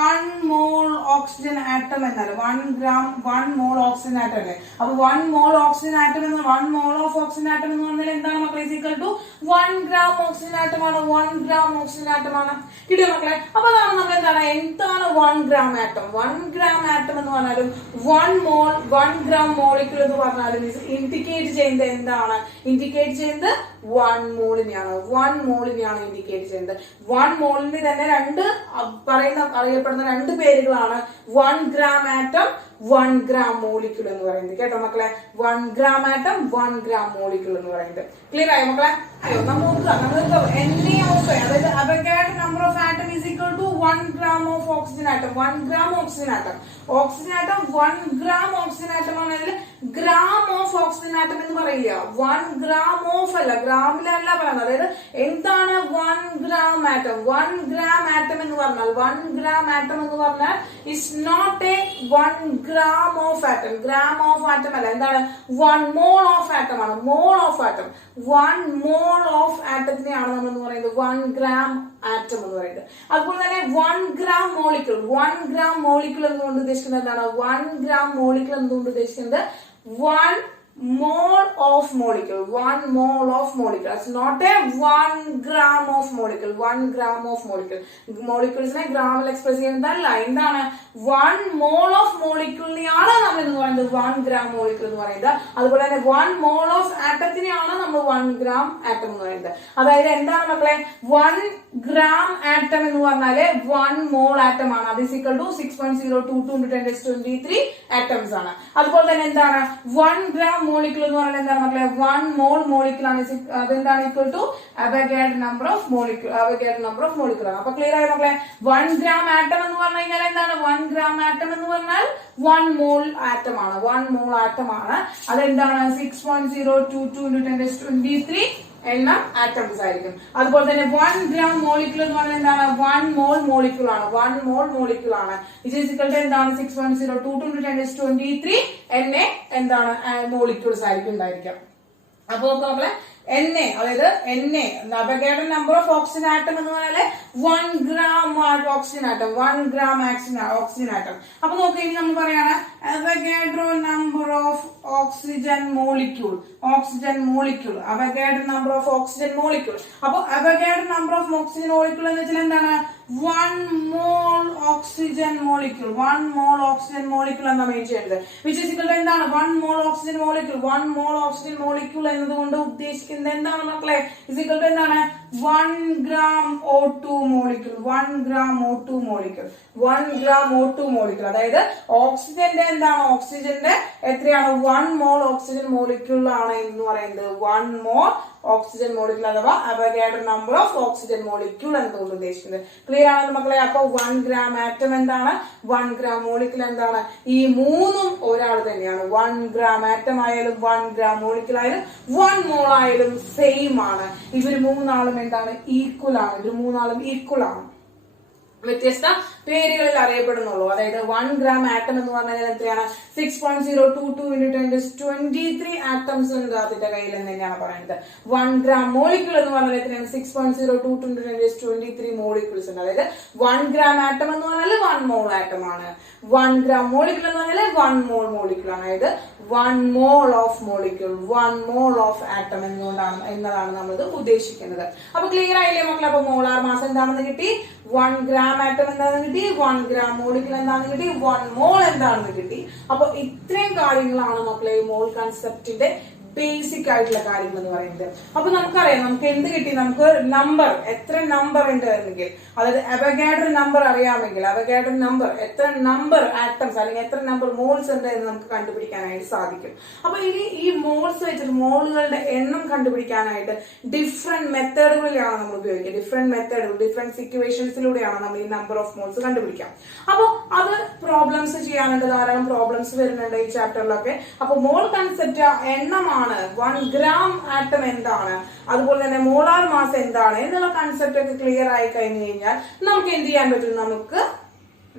1 mole ഓക്സിജൻ ആറ്റം എന്നാണ്. 1 mole ഓക്സിജൻ ആറ്റം അല്ലേ? അപ്പൊ 1 mole ഓക്സിജൻ ആറ്റം എന്ന് 1 mole ഓഫ് ഓക്സിജൻ ആറ്റം എന്ന് പറഞ്ഞാൽ എന്താണ് മക്കളെ? Equal to 1 gram oxygen atom ആണ്. 1 gram ഓക്സിജൻ ആറ്റം ആണ്. കിട്ടിയോ മക്കളെ? അപ്പൊ അതാണ് നമ്മൾ എന്താണ് 1 gram ആറ്റം. 1 gram ആറ്റം എന്ന് പറഞ്ഞാലും 1 gram മോളിക്യൂൾ എന്ന് പറഞ്ഞാലും ഇൻഡിക്കേറ്റ് ചെയ്യുന്നത് എന്താണ്? ഇൻഡിക്കേറ്റ് ചെയ്യുന്നത് 1 മോളിനെയാണ്. 1 മോളിനെയാണ് ഇൻഡിക്കേറ്റ് ചെയ്യുന്നത്. 1 മോളിന് തന്നെ അറിയപ്പെടുന്ന രണ്ട് പേരുകളാണ് 1 ഗ്രാം ആറ്റം, 1 ഗ്രാം മോളിക്യൂൾ എന്ന് പറയുന്നത്. കേട്ടോ മക്കളെ, 1 ഗ്രാം ആറ്റം, 1 ഗ്രാം മോളിക്യൂൾ എന്ന് പറയുന്നത്. ക്ലിയർ ആയോ മക്കളെ? അയ്യോ നമുക്ക് അതായത് Avogadro number of atom is equal to 1 gram of oxygen atom. 1 gram oxygen atom, 1 gram oxygen atom ആണെങ്കിൽ ഗ്രാം ഓഫ് ഓക്സിജൻ ആറ്റം എന്ന് പറയില്ല. 1 ഗ്രാം ഓഫ് അല്ല, ഗ്രാമിലല്ല പറയുന്നത്. അതായത് എന്താണ് 1 ഗ്രാം ആറ്റം? 1 ഗ്രാം ആറ്റം എന്ന് പറഞ്ഞാൽ 1 ഗ്രാം ആറ്റം എന്ന് പറഞ്ഞാൽ it's not a 1 gram of atom. Gram of atom അല്ല, എന്താണ് 1 മോൾ ഓഫ് ആറ്റം ആണ്. Mole of atom, 1 mole of ആറ്റത്തിനെയാണ് നമ്മൾ എന്ന് പറയുന്നത് 1 ഗ്രാം ആറ്റം എന്ന് പറയുന്നത്. അതുപോലെ തന്നെ 1 ഗ്രാം മോളിക്യൂൾ, 1 ഗ്രാം മോളിക്യൂൾ എന്നുകൊണ്ട് ഉദ്ദേശിക്കുന്നത് എന്താണ്? 1 ഗ്രാം മോളിക്യൂൾ എന്നുകൊണ്ട് ഉദ്ദേശിക്കുന്നത് 1 mole of molecule, 1 mole of molecule. That's not a 1 gram of molecule. 1 gram of molecule. Molecules ne gram express ചെയ്യുന്നതല്ല. എന്താണ് 1 mole of molecule നെയാണ് നമ്മൾ എന്ന് പറയുന്നത് 1 gram molecule എന്ന് പറയുന്നത്. അതുപോലെ തന്നെ 1 mole of atomത്തിനെയാണ് നമ്മൾ 1 gram atom എന്ന് പറയുന്നത്. അതായത് എന്താണ് മക്കളെ 1 gram atom എന്ന് പറഞ്ഞാല് 1 mole atom ആണ്. അത് ഈക്വൽ ടു 6.022 × 10⁻23 atoms ആണ്. അതുപോലെ തന്നെ എന്താണ് 1 gram മോളിക്യൂൾ എന്ന് പറയുന്നത് എന്താണ് മക്കളെ 1 മോൾ മോളിക്യൂൾ ആണ്. അതെന്താണ് equal to Avogadro number of molecule. Avogadro number of molecule ആണ്. അപ്പൊ ക്ലിയർ ആയി മക്കളെ? 1 ഗ്രാം ആറ്റം എന്ന് പറഞ്ഞു കഴിഞ്ഞാൽ എന്താണ് 1 ഗ്രാം ആറ്റം എന്ന് പറഞ്ഞാൽ 1 മോൾ ആറ്റം ആണ്. 1 മോൾ ആറ്റം ആണ്. അതെന്താണ് 6.022 × 10⁻23 എണ്ണം ആറ്റംസ് ആയിരിക്കും. അതുപോലെ തന്നെ 1 ഗ്രാം മോളിക്യൂൾ എന്ന് പറഞ്ഞാൽ എന്താണ് 1 മോൾ മോളിക്യൂൾ ആണ്. 1 മോൾ മോളിക്യൂൾ ആണ്. എന്താണ് 6.022 × 10⁻23 എന്നെ എന്താണ് മോളിക്യൂൾസ് ആയിരിക്കും ഉണ്ടായിരിക്കാം. അപ്പൊ നമ്മളെ എന്നെ, അതായത് എന്നെ Avogadro number of oxygen atom എന്ന് പറഞ്ഞാല് 1 gram oxygen atom, 1 gram oxygen atom. അപ്പൊ നോക്കി നമ്മൾ പറയാണ് Avogadro number of oxygen molecule. Oxygen molecule, Avogadro number of oxygen molecule. അപ്പൊ Avogadro number of oxygen molecule എന്ന് വെച്ചാൽ എന്താണ് 1 mole oxygen molecule. 1 mole oxygen molecule എന്നാ മെയിൻ ചെയ്യുന്നത്. വിച്ച് ഈസ് ഈക്വൽ ടു എന്താണ് 1 mole oxygen molecule. 1 mole oxygen molecule എന്നതുകൊണ്ട് ഉദ്ദേശിക്കുന്നത് എന്താണ് മക്കളെ? ഇസ് ഈക്വൽ ടു എന്താണ് 1 gram O2 molecule. 1 gram O2 molecule. 1 gram O2 molecule. അതായത് ഓക്സിജന്റെ എന്താണ് ഓക്സിജന്റെ എത്രയാണ് 1 മോൾ ഓക്സിജൻ മോളിക്യൂൾ ആണ് എന്ന് പറയുന്നത്. 1 മോൾ ഓക്സിജൻ മോളിക്യൂൾ അഥവാ Avogadro number of oxygen molecule എന്നതുകൊണ്ട് ഉദ്ദേശിക്കുന്നത്. ക്ലിയർ ആണെന്ന് മക്കളെ? അപ്പൊ 1 ഗ്രാം ആറ്റം എന്താണ്, 1 ഗ്രാം മോളിക്യൂൾ എന്താണ്? ഈ മൂന്നും ഒരാൾ തന്നെയാണ്. 1 ഗ്രാം ആറ്റം ആയാലും 1 ഗ്രാം മോളിക്യൂൾ ആയാലും 1 മോൾ ആയാലും സെയിം ആണ്. ഇവർ മൂന്നാളും എന്താണ് ഈക്വൽ ആണ്. ഇവർ മൂന്നാളും ഈക്വൽ ആണ്. വ്യത്യസ്ത പേരുകളിൽ അറിയപ്പെടുന്നുള്ളൂ. അതായത് 1 ഗ്രാം ആറ്റം എന്ന് പറഞ്ഞാൽ എത്രയാണ് 6.022 × 10⁻23 ആറ്റംസ് ഉണ്ട് അതിന്റെ കയ്യിൽ എന്ന് തന്നെയാണ് പറയുന്നത്. 1 ഗ്രാം മോളിക്യൂൾ എന്ന് പറഞ്ഞാൽ എത്രയാണ് 6.022 × 10⁻23 മോളിക്യൂൾസ് ഉണ്ട്. അതായത് 1 ഗ്രാം ആറ്റം എന്ന് പറഞ്ഞാൽ 1 മോൾ ആറ്റം ആണ്. 1 ഗ്രാം മോളിക്യൂൾ എന്ന് പറഞ്ഞാൽ 1 മോൾ മോളിക്യൂൾ ആണ്. അതായത് 1 mole of molecule, 1 mole of atom എന്നതാണ് നമ്മൾ ഉദ്ദേശിക്കുന്നത്. അപ്പൊ ക്ലിയർ ആയില്ലേ മക്കളെ? അപ്പൊ മോളാർ മാസ് എന്താണെന്ന് കിട്ടി, 1 ഗ്രാം ആറ്റം എന്താണെന്ന് കിട്ടി, 1 ഗ്രാം മോളിക്യൂൾ എന്താണെന്ന് കിട്ടി, 1 മോൾ എന്താണെന്ന് കിട്ടി. അപ്പൊ ഇത്രയും കാര്യങ്ങളാണ് മക്കളെ മോൾ കൺസെപ്റ്റിന്റെ ബേസിക് ആയിട്ടുള്ള കാര്യങ്ങൾ എന്ന് പറയുന്നത്. അപ്പൊ നമുക്കറിയാം നമുക്ക് എന്ത് കിട്ടി, നമുക്ക് നമ്പർ എത്ര നമ്പർ ഉണ്ട് എന്നെങ്കിൽ, അതായത് അവഗാഡ്രോ നമ്പർ അറിയാമെങ്കിൽ അവഗാഡ്രോ നമ്പർ എത്ര നമ്പർ ആറ്റംസ് അല്ലെങ്കിൽ എത്ര നമ്പർ മോൾസ് ഉണ്ട് എന്ന് നമുക്ക് കണ്ടുപിടിക്കാനായിട്ട് സാധിക്കും. അപ്പൊ ഇനി ഈ മോൾസ് വെച്ചിട്ട് മോളുകളുടെ എണ്ണം കണ്ടുപിടിക്കാനായിട്ട് ഡിഫറെന്റ് മെത്തേഡുകളിലാണ് നമ്മൾ ഉപയോഗിക്കുക. ഡിഫറെന്റ് മെത്തേഡുകൾ, ഡിഫറെന്റ് സിറ്റുവേഷൻസിലൂടെയാണ് നമ്മൾ ഈ നമ്പർ ഓഫ് മോൾസ് കണ്ടുപിടിക്കാം. അപ്പൊ അത് പ്രോബ്ലംസ് ചെയ്യാനുണ്ട്, ധാരാളം പ്രോബ്ലംസ് വരുന്നുണ്ട് ഈ ചാപ്റ്ററിലൊക്കെ. അപ്പൊ മോൾ കൺസെപ്റ്റ് എണ്ണമാണ്, 1 ഗ്രാം ആറ്റം എന്താണ്, അതുപോലെ തന്നെ മോളാർ മാസ് എന്താണ് എന്നുള്ള കൺസെപ്റ്റ് ഒക്കെ ക്ലിയർ ആയി കഴിഞ്ഞു കഴിഞ്ഞാൽ നമുക്ക് എന്ത് ചെയ്യാൻ പറ്റും, നമുക്ക്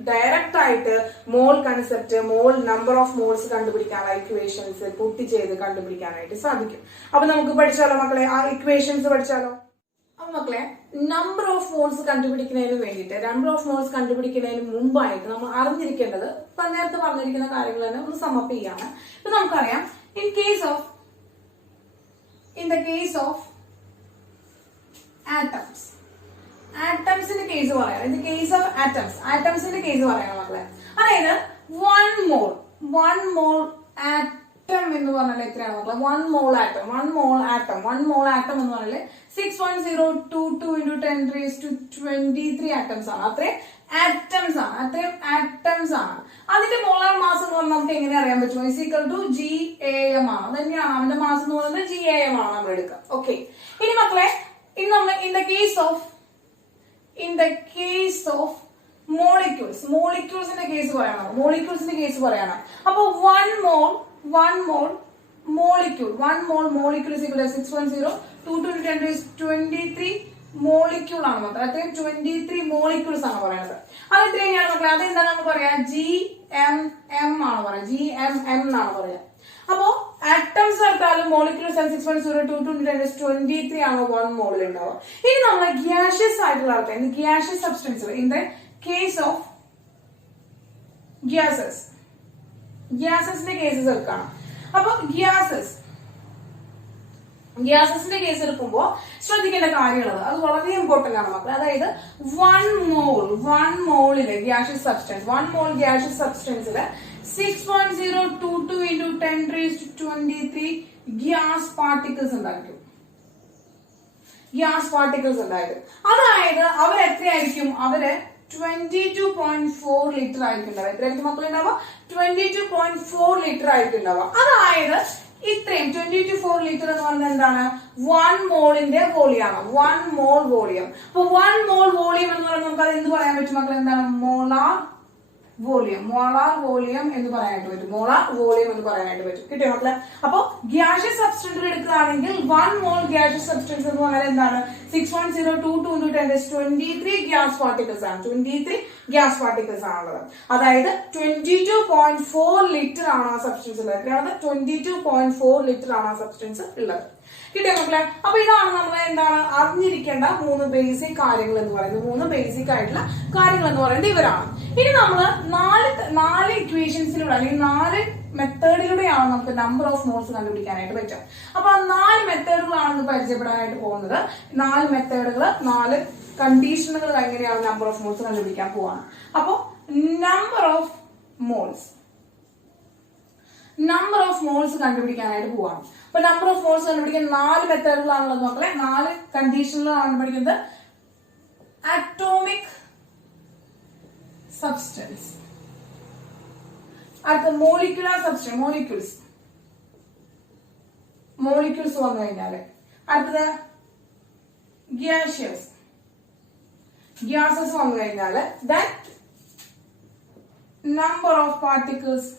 ഡയറക്റ്റ് ആയിട്ട് mole concept, mole number of moles കണ്ടുപിടിക്കാനുള്ള ഇക്വേഷൻസ് പുട്ടി ചെയ്ത് കണ്ടുപിടിക്കാനായിട്ട് സാധിക്കും. അപ്പൊ നമുക്ക് പഠിച്ചാലോ മക്കളെ, ആ ഇക്വേഷൻസ് പഠിച്ചാലോ? അപ്പൊ മക്കളെ നമ്പർ ഓഫ് മോൾസ് കണ്ടുപിടിക്കുന്നതിന് വേണ്ടിയിട്ട്, നമ്പർ ഓഫ് മോൾസ് കണ്ടുപിടിക്കുന്നതിന് മുമ്പായിട്ട് നമ്മൾ അറിഞ്ഞിരിക്കേണ്ടത് നേരത്തെ പറഞ്ഞിരിക്കുന്ന കാര്യങ്ങൾ തന്നെ ഒന്ന് സമപ്പ് ചെയ്യാണ്. ഇപ്പൊ നമുക്കറിയാം in the case of atoms, ആറ്റംസിന്റെ കേസ് പറയാം. ഇൻ ദ കേസ് ഓഫ് ആറ്റംസിന്റെ കേസ് പറയാം മക്കളെ. അതായത് 1 മോൾ ആറ്റം ആറ്റം എന്ന് പറഞ്ഞാൽ എത്രയാണ് മക്കളെ? 1 mole ആറ്റം. 1 mole ആറ്റം എന്ന് പറഞ്ഞാൽ 61022 into 10⁻23 ആറ്റംസ് ആണ്. അത്രയും ആറ്റംസ് ആണ്. അതിന്റെ മോളാർ മാസ് എന്ന് പറഞ്ഞാൽ നമുക്ക് എങ്ങനെ അറിയാൻ പറ്റുമോ? ഇസ് ഈക്വൽ ടു GAM ആണ്. അത് തന്നെയാണ് അവന്റെ മാസ് എന്ന് പറയുന്നത്. GAM ആണ് നമ്മൾ എടുക്കുക. ഓക്കെ, ഇനി മക്കളെ ഇനി നമ്മൾ ഇൻ ദ കേസ് ഓഫ് മോളിക്യൂൾസിന്റെ കേസ് പറയണം. അപ്പൊ 1 mole molecule is equal to 61022 into 10⁻23 molecule ആണ് മക്കളെ. അത്രയും 23 മോളിക്യൂൾസ് ആണ് പറയുന്നത്. അത് എത്രയാണ് മക്കളെ? അതെന്താ നമ്മൾ പറയാ? GMM ആണ് പറയാ. GMM എന്നാണ് പറയാ. അപ്പോ ആറ്റംസ് എടുത്താലും മോളിക്യൂൾസ് 61022 into 10⁻23 ആണ് 1 മോളിൽ ഉണ്ടാവുക. ഇനി നമ്മളെ ഗ്യാഷ്യസ് ആയിട്ടുള്ള ആൾക്കാർ, gaseous substance in the case of ഗ്യാസസിന്റെ കേസസ് എടുക്കണം. അപ്പൊ ഗ്യാസസിന്റെ കേസ് എടുക്കുമ്പോൾ ശ്രദ്ധിക്കേണ്ട കാര്യമുള്ളത്, അത് വളരെ ഇമ്പോർട്ടന്റ് ആണ് മക്കളെ. അതായത് 1 മോളില് ഗ്യാഷ്യസ് സബ്സ്റ്റൻസില് 61022 into 10⁻23 ഗ്യാസ് പാർട്ടിക്കിൾസ് ഉണ്ടായിരിക്കും. അതായത് അവരെത്രയായിരിക്കും? അവര് 22.4 ലിറ്റർ ആയിരിക്കും ഉണ്ടാവുക. എത്രയായിരിക്കും മക്കളുണ്ടാവുക? 22.4 ലിറ്റർ ആയിരിക്കും ഉണ്ടാവുക. അതായത് ഇത്രയും 22.4 ലിറ്റർ എന്ന് പറയുന്നത് എന്താണ്? 1 മോളിന്റെ വോളിയാണ്. 1 മോൾ വോളിയം. അപ്പൊ 1 മോൾ വോളിയം എന്ന് പറയുന്നത് നമുക്ക് അത് എന്ത് പറയാൻ പറ്റും മക്കളെ? എന്താണ്? മോളാർ വോളിയം എന്ന് പറയാനായിട്ട് പറ്റും. കിട്ടിയോ മക്കളെ? അപ്പൊ ഗ്യാഷ്യസ് സബ്സ്റ്റൻസ് എടുക്കുകയാണെങ്കിൽ 1 മോൾ ഗ്യാഷ്യസ് സബ്സ്റ്റൻസ് എന്ന് പറഞ്ഞാൽ എന്താണ്? 61022 into 10⁻23 ഗ്യാസ് പാർട്ടിക്കിൾസ് ആണ്. 23 ഗ്യാസ് പാർട്ടിക്കിൾസ് ആണുള്ളത്. അതായത് 22.4 ലിറ്റർ ആണ് ആ സബ്സ്റ്റൻസ് ഉള്ളത്. എത്രയാണ്? 22.4 ലിറ്റർ ആണ് ആ സബ്സ്റ്റൻസ് ഉള്ളത്. കിട്ടിയോ മക്കളെ? അപ്പൊ ഇതാണ് നമ്മൾ എന്താണ് അറിഞ്ഞിരിക്കേണ്ട 3 ബേസിക് കാര്യങ്ങൾ എന്ന് പറയുന്നത്. 3 ബേസിക് ആയിട്ടുള്ള കാര്യങ്ങൾ എന്ന് പറയുന്നത് ഇവരാണ്. ഇനി നമ്മൾ 4 ഇക്വേഷൻസിലൂടെ അല്ലെങ്കിൽ 4 മെത്തേഡിലൂടെയാണ് നമുക്ക് നമ്പർ ഓഫ് മോൾസ് കണ്ടുപിടിക്കാനായിട്ട് പറ്റുക. അപ്പൊ ആ 4 മെത്തേഡുകളാണെന്ന് പരിചയപ്പെടാനായിട്ട് പോകുന്നത്. 4 മെത്തേഡുകൾ, 4 കണ്ടീഷനുകൾ എങ്ങനെയാണ് നമ്പർ ഓഫ് മോൾസ് കണ്ടുപിടിക്കാൻ പോവാണ്. അപ്പൊ നമ്പർ ഓഫ് മോൾസ് കണ്ടുപിടിക്കാനായിട്ട് പോവാണ്. അപ്പൊ നമ്പർ ഓഫ് മോൾസ് കണ്ടുപിടിക്കാൻ 4 മെത്തേഡുകളാണുള്ളത് മക്കളെ. 4 കണ്ടീഷനുകളാണ് പഠിക്കുന്നത്. അറ്റോമിക് സബ്സ്റ്റൻസ്, അടുത്ത മോളിക്യുലർ സബ്സ്റ്റൻസ്, മോളിക്യൂൾസ് വന്നു കഴിഞ്ഞാല് അടുത്തത് ഗ്യാസസ് വന്നു കഴിഞ്ഞാല് ദാറ്റ് നമ്പർ ഓഫ് പാർട്ടിക്കിൾസ്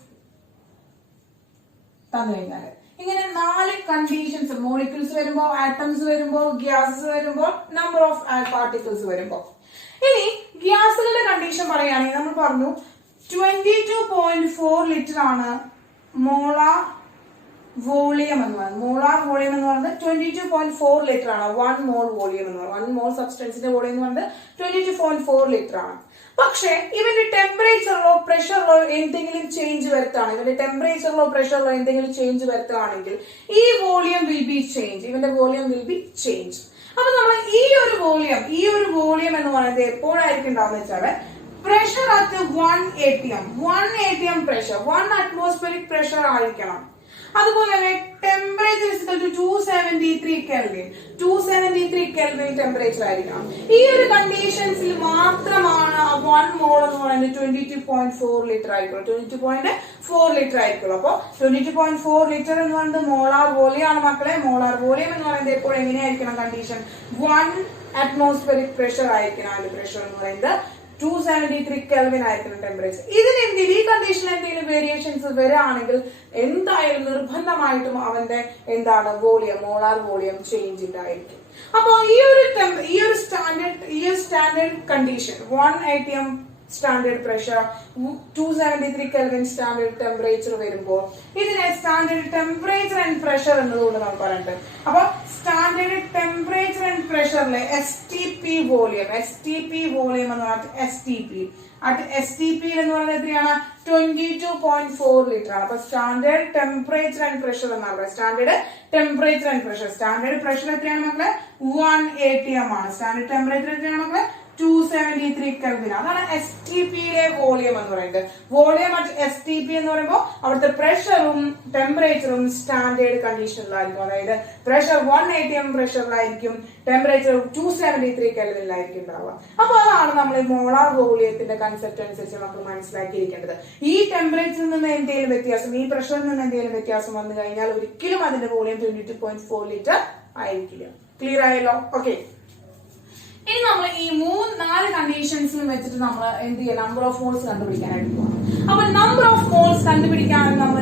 തന്നു കഴിഞ്ഞാല് ഇങ്ങനെ 4 കണ്ടീഷൻസ്, മോളിക്യൂൾസ് വരുമ്പോ, ആറ്റംസ് വരുമ്പോ, ഗ്യാസസ് വരുമ്പോ, നമ്പർ ഓഫ് പാർട്ടിക്കിൾസ് വരുമ്പോ. ഇനി ഗ്യാസുകളുടെ കണ്ടീഷൻ പറയുകയാണെങ്കിൽ നമ്മൾ പറഞ്ഞു 22.4 ലിറ്റർ ആണ് മോളാർ വോളിയം എന്ന് പറയുന്നത്. 22.4 ലിറ്റർ ആണ് 1 മോൾ വോളിയം എന്ന് പറയുന്നത്. 1 മോൾ സബ്സ്റ്റൻസിന്റെ വോളിയം എന്ന് പറയുന്നത് 22.4 ലിറ്റർ ആണ്. പക്ഷെ ഇവന്റെ ടെമ്പറേച്ചറിലോ പ്രഷറിലോ എന്തെങ്കിലും ചേഞ്ച് വരുത്തുകയാണെങ്കിൽ ഈ വോളിയം വിൽ ബി ചേഞ്ച്. അപ്പൊ നമ്മൾ ഈ ഒരു വോളിയം എന്ന് പറയുന്നത് എപ്പോഴായിരിക്കും ഉണ്ടാവുന്ന വെച്ചാൽ pressure at 1 atm pressure, 1 atmospheric pressure ആയിരിക്കണം. അതുപോലെ തന്നെ ടെമ്പറേച്ചർ 273 കെൽവിൻ ടെമ്പറേച്ചർ ആയിരിക്കണം. ഈ ഒരു കണ്ടീഷൻസിൽ മാത്രമാണ് 1 മോൾ എന്ന് പറയുന്നത് 22.4 ലിറ്റർ ആയിരിക്കുള്ളൂ. 22.4 ലിറ്റർ ആയിരിക്കുള്ളൂ. അപ്പൊ 22.4 ലിറ്റർ എന്ന് പറയുന്നത് മോളാർ വോളിയം ആണ് മക്കളെ. മോളാർ വോളിയം എന്ന് പറയുന്നത് എപ്പോഴും എങ്ങനെയായിരിക്കണം കണ്ടീഷൻ? 1 അറ്റ്മോസ്ഫിയറിക് പ്രഷർ ആയിരിക്കണം. അതിന്റെ പ്രഷർ എന്ന് പറയുന്നത് 273 കെൽവിൻ ആയിരിക്കണം ടെമ്പറേച്ചർ. ഈ കണ്ടീഷനിൽ എന്തെങ്കിലും വേരിയേഷൻസ് വരികയാണെങ്കിൽ എന്തായാലും നിർബന്ധമായിട്ടും അവന്റെ മോളാർ വോളിയം ചേഞ്ച് ഉണ്ടായിരിക്കും. അപ്പൊ ഈ ഒരു standard condition 1 atm standard pressure, 273 kelvin standard temperature വരുമ്പോൾ ഇതിനെ സ്റ്റാൻഡേർഡ് ടെമ്പറേച്ചർ ആൻഡ് പ്രഷർ എന്നതുകൊണ്ട് നമ്മൾ പറയുന്നത്. അപ്പൊ സ്റ്റാൻഡേർഡ് ടെമ്പറേച്ചർ ആൻഡ് പ്രഷറിലെ STP വോളിയം എന്ന് പറഞ്ഞാൽ STP എന്ന് പറയുന്നത് എത്രയാണ്? 22.4 ലിറ്റർ ആണ്. അപ്പൊ സ്റ്റാൻഡേർഡ് ടെമ്പറേച്ചർ ആൻഡ് പ്രഷർ എന്നാണ് പറയുന്നത്. സ്റ്റാൻഡേർഡ് പ്രഷർ എത്രയാണ് മക്കളെ? 1 atm ആണ്. സ്റ്റാൻഡേർഡ് ടെമ്പറേച്ചർ എത്രയാണ് മക്കളെ? 273 Kelvin. അതാണ് STP യിലെ വോളിയം എന്ന് പറയുന്നത്. വോളിയം അറ്റ് STP എന്ന് പറയുമ്പോൾ അവിടുത്തെ പ്രഷറും ടെമ്പറേച്ചറും സ്റ്റാൻഡേർഡ് കണ്ടീഷനിലായിരിക്കും. അതായത് പ്രഷർ 1 atm പ്രഷറിലായിരിക്കും, ടെമ്പറേച്ചർ 273 കെൽവിനിലായിരിക്കും ഉണ്ടാവുക. അപ്പൊ അതാണ് നമ്മൾ മോളാർ വോളിയത്തിന്റെ കൺസെപ്റ്റ് അനുസരിച്ച് നമ്മൾ മനസ്സിലാക്കിയിരിക്കേണ്ടത്. ഈ ടെമ്പറേച്ചറിൽ നിന്ന് എന്തെങ്കിലും വ്യത്യാസം, ഈ പ്രഷറിൽ നിന്ന് എന്തെങ്കിലും വ്യത്യാസം വന്നു കഴിഞ്ഞാൽ ഒരിക്കലും അതിന്റെ വോളിയം 22.4 ലിറ്റർ ആയിരിക്കില്ല. ക്ലിയർ ആയല്ലോ? ഓക്കെ. ഇനി നമ്മൾ ഈ 4 കണ്ടീഷൻസിലും വെച്ചിട്ട് നമ്മൾ എന്ത് ചെയ്യുക, നമ്പർ ഓഫ് മോൾസ് കണ്ടുപിടിക്കാനായിട്ട് പോകണം. അപ്പൊ നമ്പർ ഓഫ് മോൾസ് കണ്ടുപിടിക്കാണെങ്കിൽ നമ്മൾ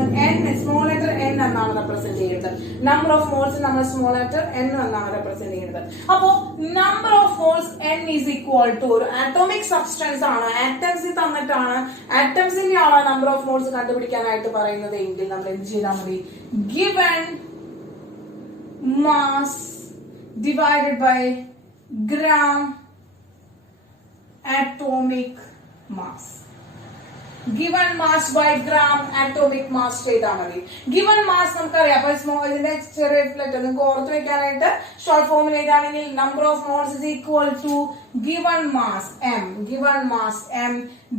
സ്മോൾ ലെറ്റർ n എന്നാണ് റെപ്രസെന്റ് ചെയ്യുന്നത്. നമ്പർ ഓഫ് മോൾസ് നമ്മൾ സ്മോൾ ലെറ്റർ n എന്നാണ് റെപ്രസെന്റ് ചെയ്യുന്നത്. അപ്പോ number of moles n is equal to ഒരു ആറ്റോമിക് സബ്സ്റ്റൻസ് ആണ്, ആറ്റംസിൽ തന്നിട്ടാണ്, ആറ്റംസിന്റെ ആണ് നമ്പർ ഓഫ് മോൾസ് കണ്ടുപിടിക്കാനായിട്ട് പറയുന്നത് എങ്കിൽ നമ്മൾ എന്ത് ചെയ്താൽ മതി, given mass divided by gram atomic mass. Given mass by gram atomic mass ചെയ്താൽ മതി. Given mass നമുക്കറിയാം. അപ്പൊ ഇതിന്റെ ചെറിയ ലെറ്റർ നിങ്ങൾക്ക് ഓർത്ത് വെക്കാനായിട്ട് ഷോർട്ട് ഫോമിൽ എഴുതാണെങ്കിൽ number of moles is equal to given mass m, given mass m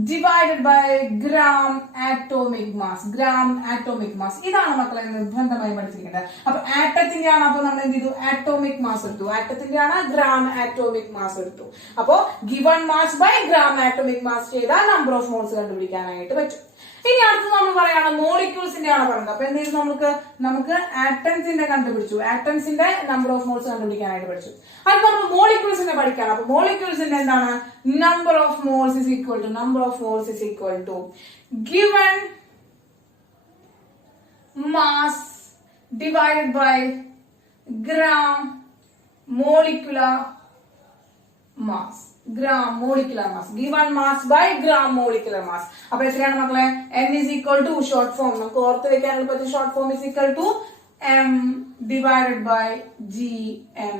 divided by gram atomic mass, gram atomic mass. ഇതാണ് മക്കളെ നിർബന്ധമായി പഠിച്ചിരിക്കേണ്ടത്. അപ്പൊ ആറ്റത്തിന്റെ ആണ്, അപ്പൊ നമ്മൾ എന്ത് ചെയ്തു, ആറ്റോമിക് മാസ് എടുത്തു. ആറ്റത്തിന്റെ ആണ് ഗ്രാം ആറ്റോമിക് മാസ് എടുത്തു. അപ്പോ given mass by gram atomic mass ചെയ്താൽ നമ്പർ ഓഫ് മോൾസ് കണ്ടുപിടിക്കാനായിട്ട് പറ്റും. ഇനി അടുത്ത് നമ്മൾ പറയാണ് മോളിക്യൂൾസിന്റെ ആണ് പറയുന്നത്. അപ്പൊ എന്തെങ്കിലും നമുക്ക് ആറ്റംസിന്റെ കണ്ടുപിടിച്ചു, ആറ്റംസിന്റെ നമ്പർ ഓഫ് മോൾസ് കണ്ടുപിടിക്കാനായിട്ട് പഠിച്ചു. അത് നമ്മൾ മോളിക്യൂൾസിന്റെ പഠിക്കണം. അപ്പൊ മോളിക്യൂൾസിന്റെ എന്താണ്, number of moles is equal to, number of moles is equal to given mass divided by gram molecular mass, gram molecular mass, given mass by gram molecular mass. അപ്പൊ എത്രയാണ് മക്കളെ, n is equal to short form നമുക്ക് ഓർത്ത് വെക്കാനുള്ള പറ്റിയ short form is equal to m divided by gmm.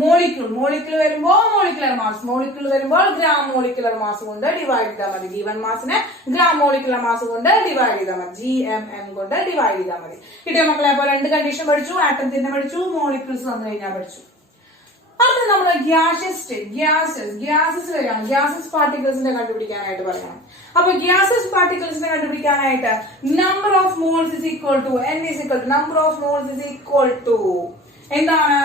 Molecule വരുമ്പോൾ molecular mass, molecule വരുമ്പോൾ gram molecular mass കൊണ്ട് ഡിവൈഡ് ചെയ്താൽ മതി. ഗിവൺ മാസിനെ ഗ്രാം മോളിക്കുലർ മാസ് കൊണ്ട് ഡിവൈഡ് ചെയ്താൽ മതി, gmm കൊണ്ട് ഡിവൈഡ് ചെയ്താൽ മതി. കിട്ടിയ മക്കളെ, അപ്പൊ 2 കണ്ടീഷൻ പഠിച്ചു, ആറ്റത്തിന്റെ പഠിച്ചു, മോളിക്യൂൾസ് വന്നു കഴിഞ്ഞാൽ പഠിച്ചു. അടുത്ത നമ്മൾ ഗ്യാസസ് വരികയാണ്. ഗ്യാസസ് പാർട്ടിക്കിൾസിന്റെ കണ്ടുപിടിക്കാനായിട്ട് പറയണം. അപ്പൊ ഗ്യാസസ് പാർട്ടിക്കിൾസിനെ കണ്ടുപിടിക്കാനായിട്ട് number of moles is equal to n is equal to number of moles is equal to എന്താണ്,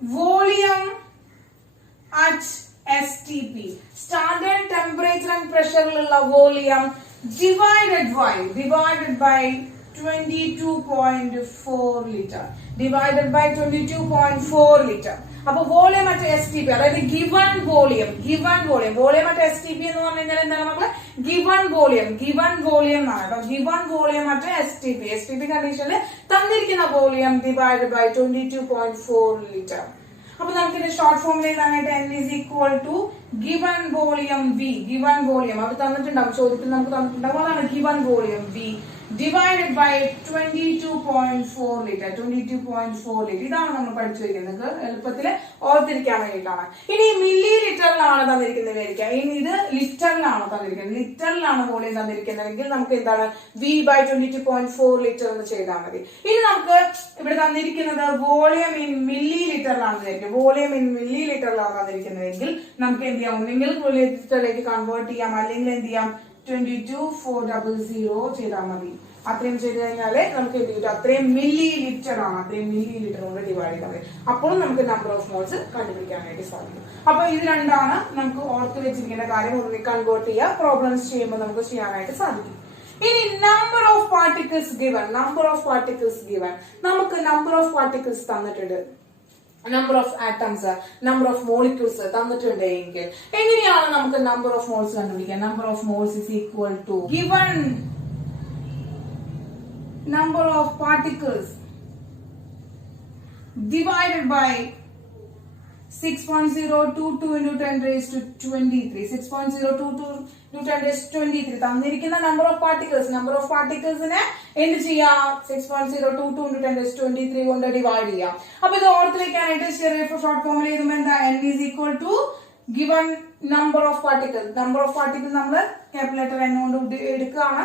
volume at STP, standard temperature and പ്രഷറിലുള്ള volume divided by 22.4 litre, divided by 22.4 litre. അപ്പൊ volume at STP, അതായത് given volume at STP എന്ന് പറഞ്ഞു കഴിഞ്ഞാൽ എന്താണ് മക്കളെ, given volume എന്നാണ് കേട്ടോ. ഗിവൺ വോളിയം അറ്റ് STP കണ്ടീഷനിൽ തന്നിരിക്കുന്ന വോളിയം ഡിവൈഡഡ് ബൈ 22.4 ലിറ്റർ. അപ്പൊ നമുക്ക് ഇത് ഷോർട്ട് ഫോമിൽ എഴുതാനായിട്ട് n is equal to given volume V, given volume അത് തന്നിട്ടുണ്ടാവും, ചോദ്യത്തിൽ നമുക്ക് തന്നിട്ടുണ്ടാവും. അതാണ് given volume V divided by 22.4 litre. ഇതാണ് നമ്മൾ പഠിച്ചു വയ്ക്കുന്നത്, എളുപ്പത്തിൽ ഓർത്തിരിക്കാൻ വേണ്ടിയിട്ടാണ്. ഇനി മില്ലി ലിറ്ററിലാണ് തന്നിരിക്കുന്നത് വിചാരിക്കുക, ഇനി ഇത് ലിറ്ററിലാണ് തന്നിരിക്കുന്നത്, ലിറ്ററിലാണ് വോളിയം തന്നിരിക്കുന്നതെങ്കിൽ നമുക്ക് എന്താണ് V by 22.4 ലിറ്റർ എന്ന് ചെയ്താൽ മതി. ഇനി നമുക്ക് ഇവിടെ തന്നിരിക്കുന്നത് വോളിയം ഇൻ മില്ലി ലിറ്ററിലാണ് തന്നിരിക്കുന്നത്, വോളിയം ഇൻ മില്ലി ലിറ്ററിലാണ് തന്നിരിക്കുന്നതെങ്കിൽ നമുക്ക് എന്ത് ചെയ്യാം, ഒന്നെങ്കിൽ ലിറ്ററിലേക്ക് കൺവേർട്ട് ചെയ്യാം, അല്ലെങ്കിൽ എന്ത് ചെയ്യാം 22,400 ചെയ്താൽ മതി. അത്രയും ചെയ്ത് കഴിഞ്ഞാല് നമുക്ക് എന്ത് കിട്ടും, അത്രയും മില്ലി ലിറ്റർ ആണ്, അത്രയും മില്ലി ലിറ്റർ കൊണ്ട് ഡിവൈഡ് ചെയ്താൽ മതി. അപ്പോഴും നമുക്ക് നമ്പർ ഓഫ് മോൾസ് കണ്ടുപിടിക്കാനായിട്ട് സാധിക്കും. അപ്പൊ ഇത് രണ്ടാണ് നമുക്ക് ഓർത്ത് വെച്ചിരിക്കേണ്ട കാര്യം. ഒന്നിനെ കൺവേർട്ട് ചെയ്യുക, പ്രോബ്ലംസ് ചെയ്യുമ്പോൾ നമുക്ക് ചെയ്യാനായിട്ട് സാധിക്കും. ഇനി നമ്പർ ഓഫ് പാർട്ടിക്കിൾസ് ഗിവൺ, നമുക്ക് നമ്പർ ഓഫ് പാർട്ടിക്കിൾസ് തന്നിട്ടുണ്ട്, number of atoms, number of molecules തന്നിട്ടുണ്ട് എങ്കിൽ എങ്ങനെയാണ് നമുക്ക് നമ്പർ ഓഫ് മോൾസ് കണ്ടുപിടിക്കാൻ. Number of moles is equal to given number of particles divided by 6.022 into 10 raised to 23. 6.022 into 10 raised to 23 തന്നിരിക്കുന്ന number of പാർട്ടിക്കിൾസിനെ എന്ത് ചെയ്യാം, 6.022 into 10 raised to 23 കൊണ്ട് divide ചെയ്യാം. അപ്പൊ ഇത് ഓർത്ത് വെക്കാനായിട്ട് ചെറിയ ഷോർട്ട് ഫോമിൽ എഴുതുമ്പോൾ എന്താ, n is equal to given number of particles നമ്മൾ ക്യാപിറ്റൽ ലെറ്റർ n കൊണ്ട് എടുക്കുകയാണ്,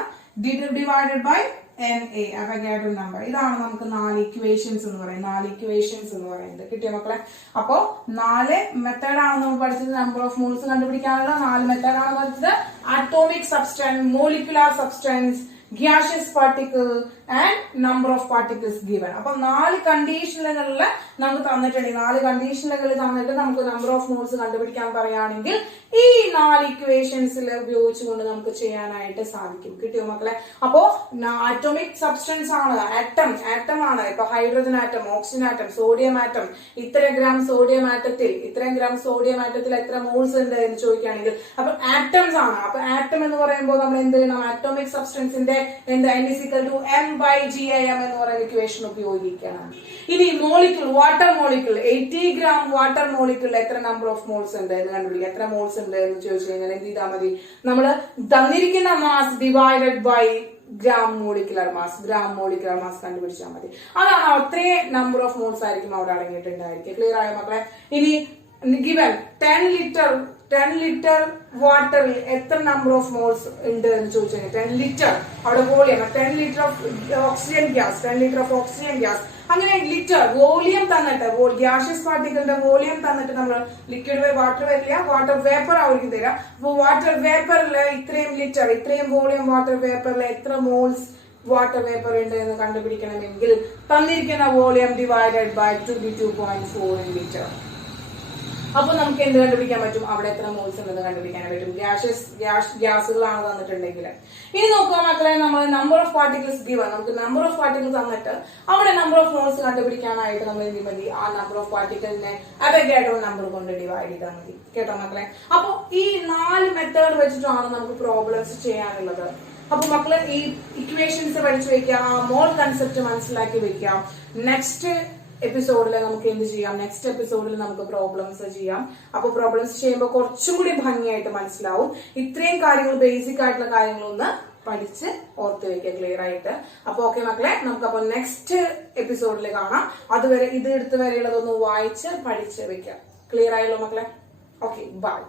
divided by NA Avogadro number. ഇതാണ് നമുക്ക് 4 ഇക്വേഷൻസ് എന്ന് പറയുന്നത്. കിട്ടിയ മക്കളെ? അപ്പോ 4 മെത്തേഡാണ് നമ്മൾ പഠിച്ചത്. നമ്പർ ഓഫ് മോൾസ് കണ്ടുപിടിക്കാനുള്ള 4 മെത്തേഡാണ് പഠിച്ചത്. Atomic substance, molecular substance, gaseous particle and number of particles given. അപ്പൊ 4 കണ്ടീഷനുകളിൽ നമുക്ക് തന്നിട്ടുണ്ട്. 4 കണ്ടീഷനുകളിൽ തന്നിട്ട് നമുക്ക് നമ്പർ ഓഫ് മോൾസ് കണ്ടുപിടിക്കാൻ പറയുകയാണെങ്കിൽ ഈ 4 ഇക്വേഷൻസിൽ ഉപയോഗിച്ചുകൊണ്ട് നമുക്ക് ചെയ്യാനായിട്ട് സാധിക്കും. കിട്ടിയോ മക്കളെ? അപ്പോ ആറ്റോമിക് സബ്സ്റ്റൻസ് ആണ്, ആറ്റം ആണ്. ഇപ്പൊ hydrogen atom, oxygen atom, sodium atom, ഇത്രയും ഗ്രാം സോഡിയം ആറ്റത്തിൽ എത്ര മോൾസ് ഉണ്ട് എന്ന് ചോദിക്കുകയാണെങ്കിൽ അപ്പൊ ആറ്റംസ് ആണ്. അപ്പൊ ആറ്റം എന്ന് പറയുമ്പോൾ നമ്മൾ എന്ത് ചെയ്യണം? ആറ്റോമിക് സബ്സ്റ്റൻസിന്റെ എന്താ M/GAM എന്ന് പറയുന്ന ഇക്വേഷൻ ഉപയോഗിക്കണം. ഇനി molecule, water molecule, 80 gram water molecule എത്ര നമ്പർ ഓഫ് മോൾസ് ഉണ്ട് എന്ന് കണ്ടുപിടിക്കുക. എത്ര മോൾസ് ഉണ്ട് എന്ന് ചോദിച്ചു കഴിഞ്ഞാൽ എന്ത് ചെയ്താൽ മതി? നമ്മൾ തന്നിരിക്കുന്ന mass divided by gram molecular mass കണ്ടുപിടിച്ചാൽ മതി. അതാണ് അത്രയും നമ്പർ ഓഫ് മോൾസ് ആയിരിക്കും അവിടെ അടങ്ങിയിട്ടുണ്ടായിരിക്കും. ക്ലിയർ ആയോ മക്കളെ? ഇനി ഗിവൻ 10 ലിറ്റർ വാട്ടറിൽ എത്ര നമ്പർ ഓഫ് മോൾസ് ഉണ്ട് എന്ന് ചോദിച്ചു കഴിഞ്ഞാൽ 10 ലിറ്റർ അവിടെ volume, 10 litre of oxygen gas, അങ്ങനെ ലിറ്റർ വോളിയം തന്നിട്ട്, ഗ്യാഷ്യസ് പാർട്ടിക്കിളിന്റെ വോളിയം തന്നിട്ട് നമ്മൾ ലിക്വിഡ് വാട്ടർ വരില്ല, വാട്ടർ വേപ്പർ ആയിരിക്കും തരാം. അപ്പൊ വാട്ടർ വേപ്പറിൽ ഇത്രയും ലിറ്റർ, ഇത്രയും വോളിയം വാട്ടർ വേപ്പറിൽ എത്ര മോൾസ് വാട്ടർ വേപ്പർ ഉണ്ട് എന്ന് കണ്ടുപിടിക്കണമെങ്കിൽ തന്നിരിക്കുന്ന വോളിയം ഡിവൈഡഡ് ബൈ 2.4 ലിറ്റർ. അപ്പൊ നമുക്ക് എന്ത് കണ്ടുപിടിക്കാൻ പറ്റും? അവിടെ എത്ര മോൾസ് ഉണ്ടെന്ന് കണ്ടുപിടിക്കാൻ പറ്റും. ഗ്യാസുകളാണ് തന്നിട്ടുണ്ടെങ്കിൽ. ഇനി നോക്കുക മക്കളെ, നമ്മൾ നമ്പർ ഓഫ് പാർട്ടിക്കിൾസ് ഗിവൻ, നമുക്ക് നമ്പർ ഓഫ് പാർട്ടിക്കിൾ തന്നിട്ട് അവിടെ നമ്പർ ഓഫ് മോൾസ് കണ്ടുപിടിക്കാനായിട്ട് നമ്മൾ എന്ത് മതി? ആ നമ്പർ ഓഫ് പാർട്ടിക്കിളിനെ അവഗാഡ്രോ നമ്പർ കൊണ്ട് ഡിവൈഡ് ചെയ്താൽ മതി. കേട്ടോ മക്കളെ? അപ്പൊ ഈ 4 മെത്തേഡ് വെച്ചിട്ടാണ് നമുക്ക് പ്രോബ്ലംസ് ചെയ്യാനുള്ളത്. അപ്പൊ മക്കള് ഈ ഇക്വേഷൻസ് പഠിച്ചു വെക്കാം, മോൾ കൺസെപ്റ്റ് മനസ്സിലാക്കി വെക്കാം. നെക്സ്റ്റ് എപ്പിസോഡിൽ നമുക്ക് എന്ത് ചെയ്യാം? നെക്സ്റ്റ് എപ്പിസോഡിൽ നമുക്ക് പ്രോബ്ലംസ് ചെയ്യാം. അപ്പൊ പ്രോബ്ലംസ് ചെയ്യുമ്പോൾ കുറച്ചും കൂടി ഭംഗിയായിട്ട് മനസ്സിലാവും. ഇത്രയും കാര്യങ്ങൾ, ബേസിക് ആയിട്ടുള്ള കാര്യങ്ങളൊന്ന് പഠിച്ച് ഓർത്ത് വെക്കുക ക്ലിയർ ആയിട്ട്. അപ്പൊ ഓക്കെ മക്കളെ, നമുക്കപ്പോ നെക്സ്റ്റ് എപ്പിസോഡിൽ കാണാം. അതുവരെ ഇത് എടുത്ത് വരെയുള്ളതൊന്ന് വായിച്ച് പഠിച്ച് വെക്കാം. ക്ലിയർ ആയല്ലോ മക്കളെ? Okay, by.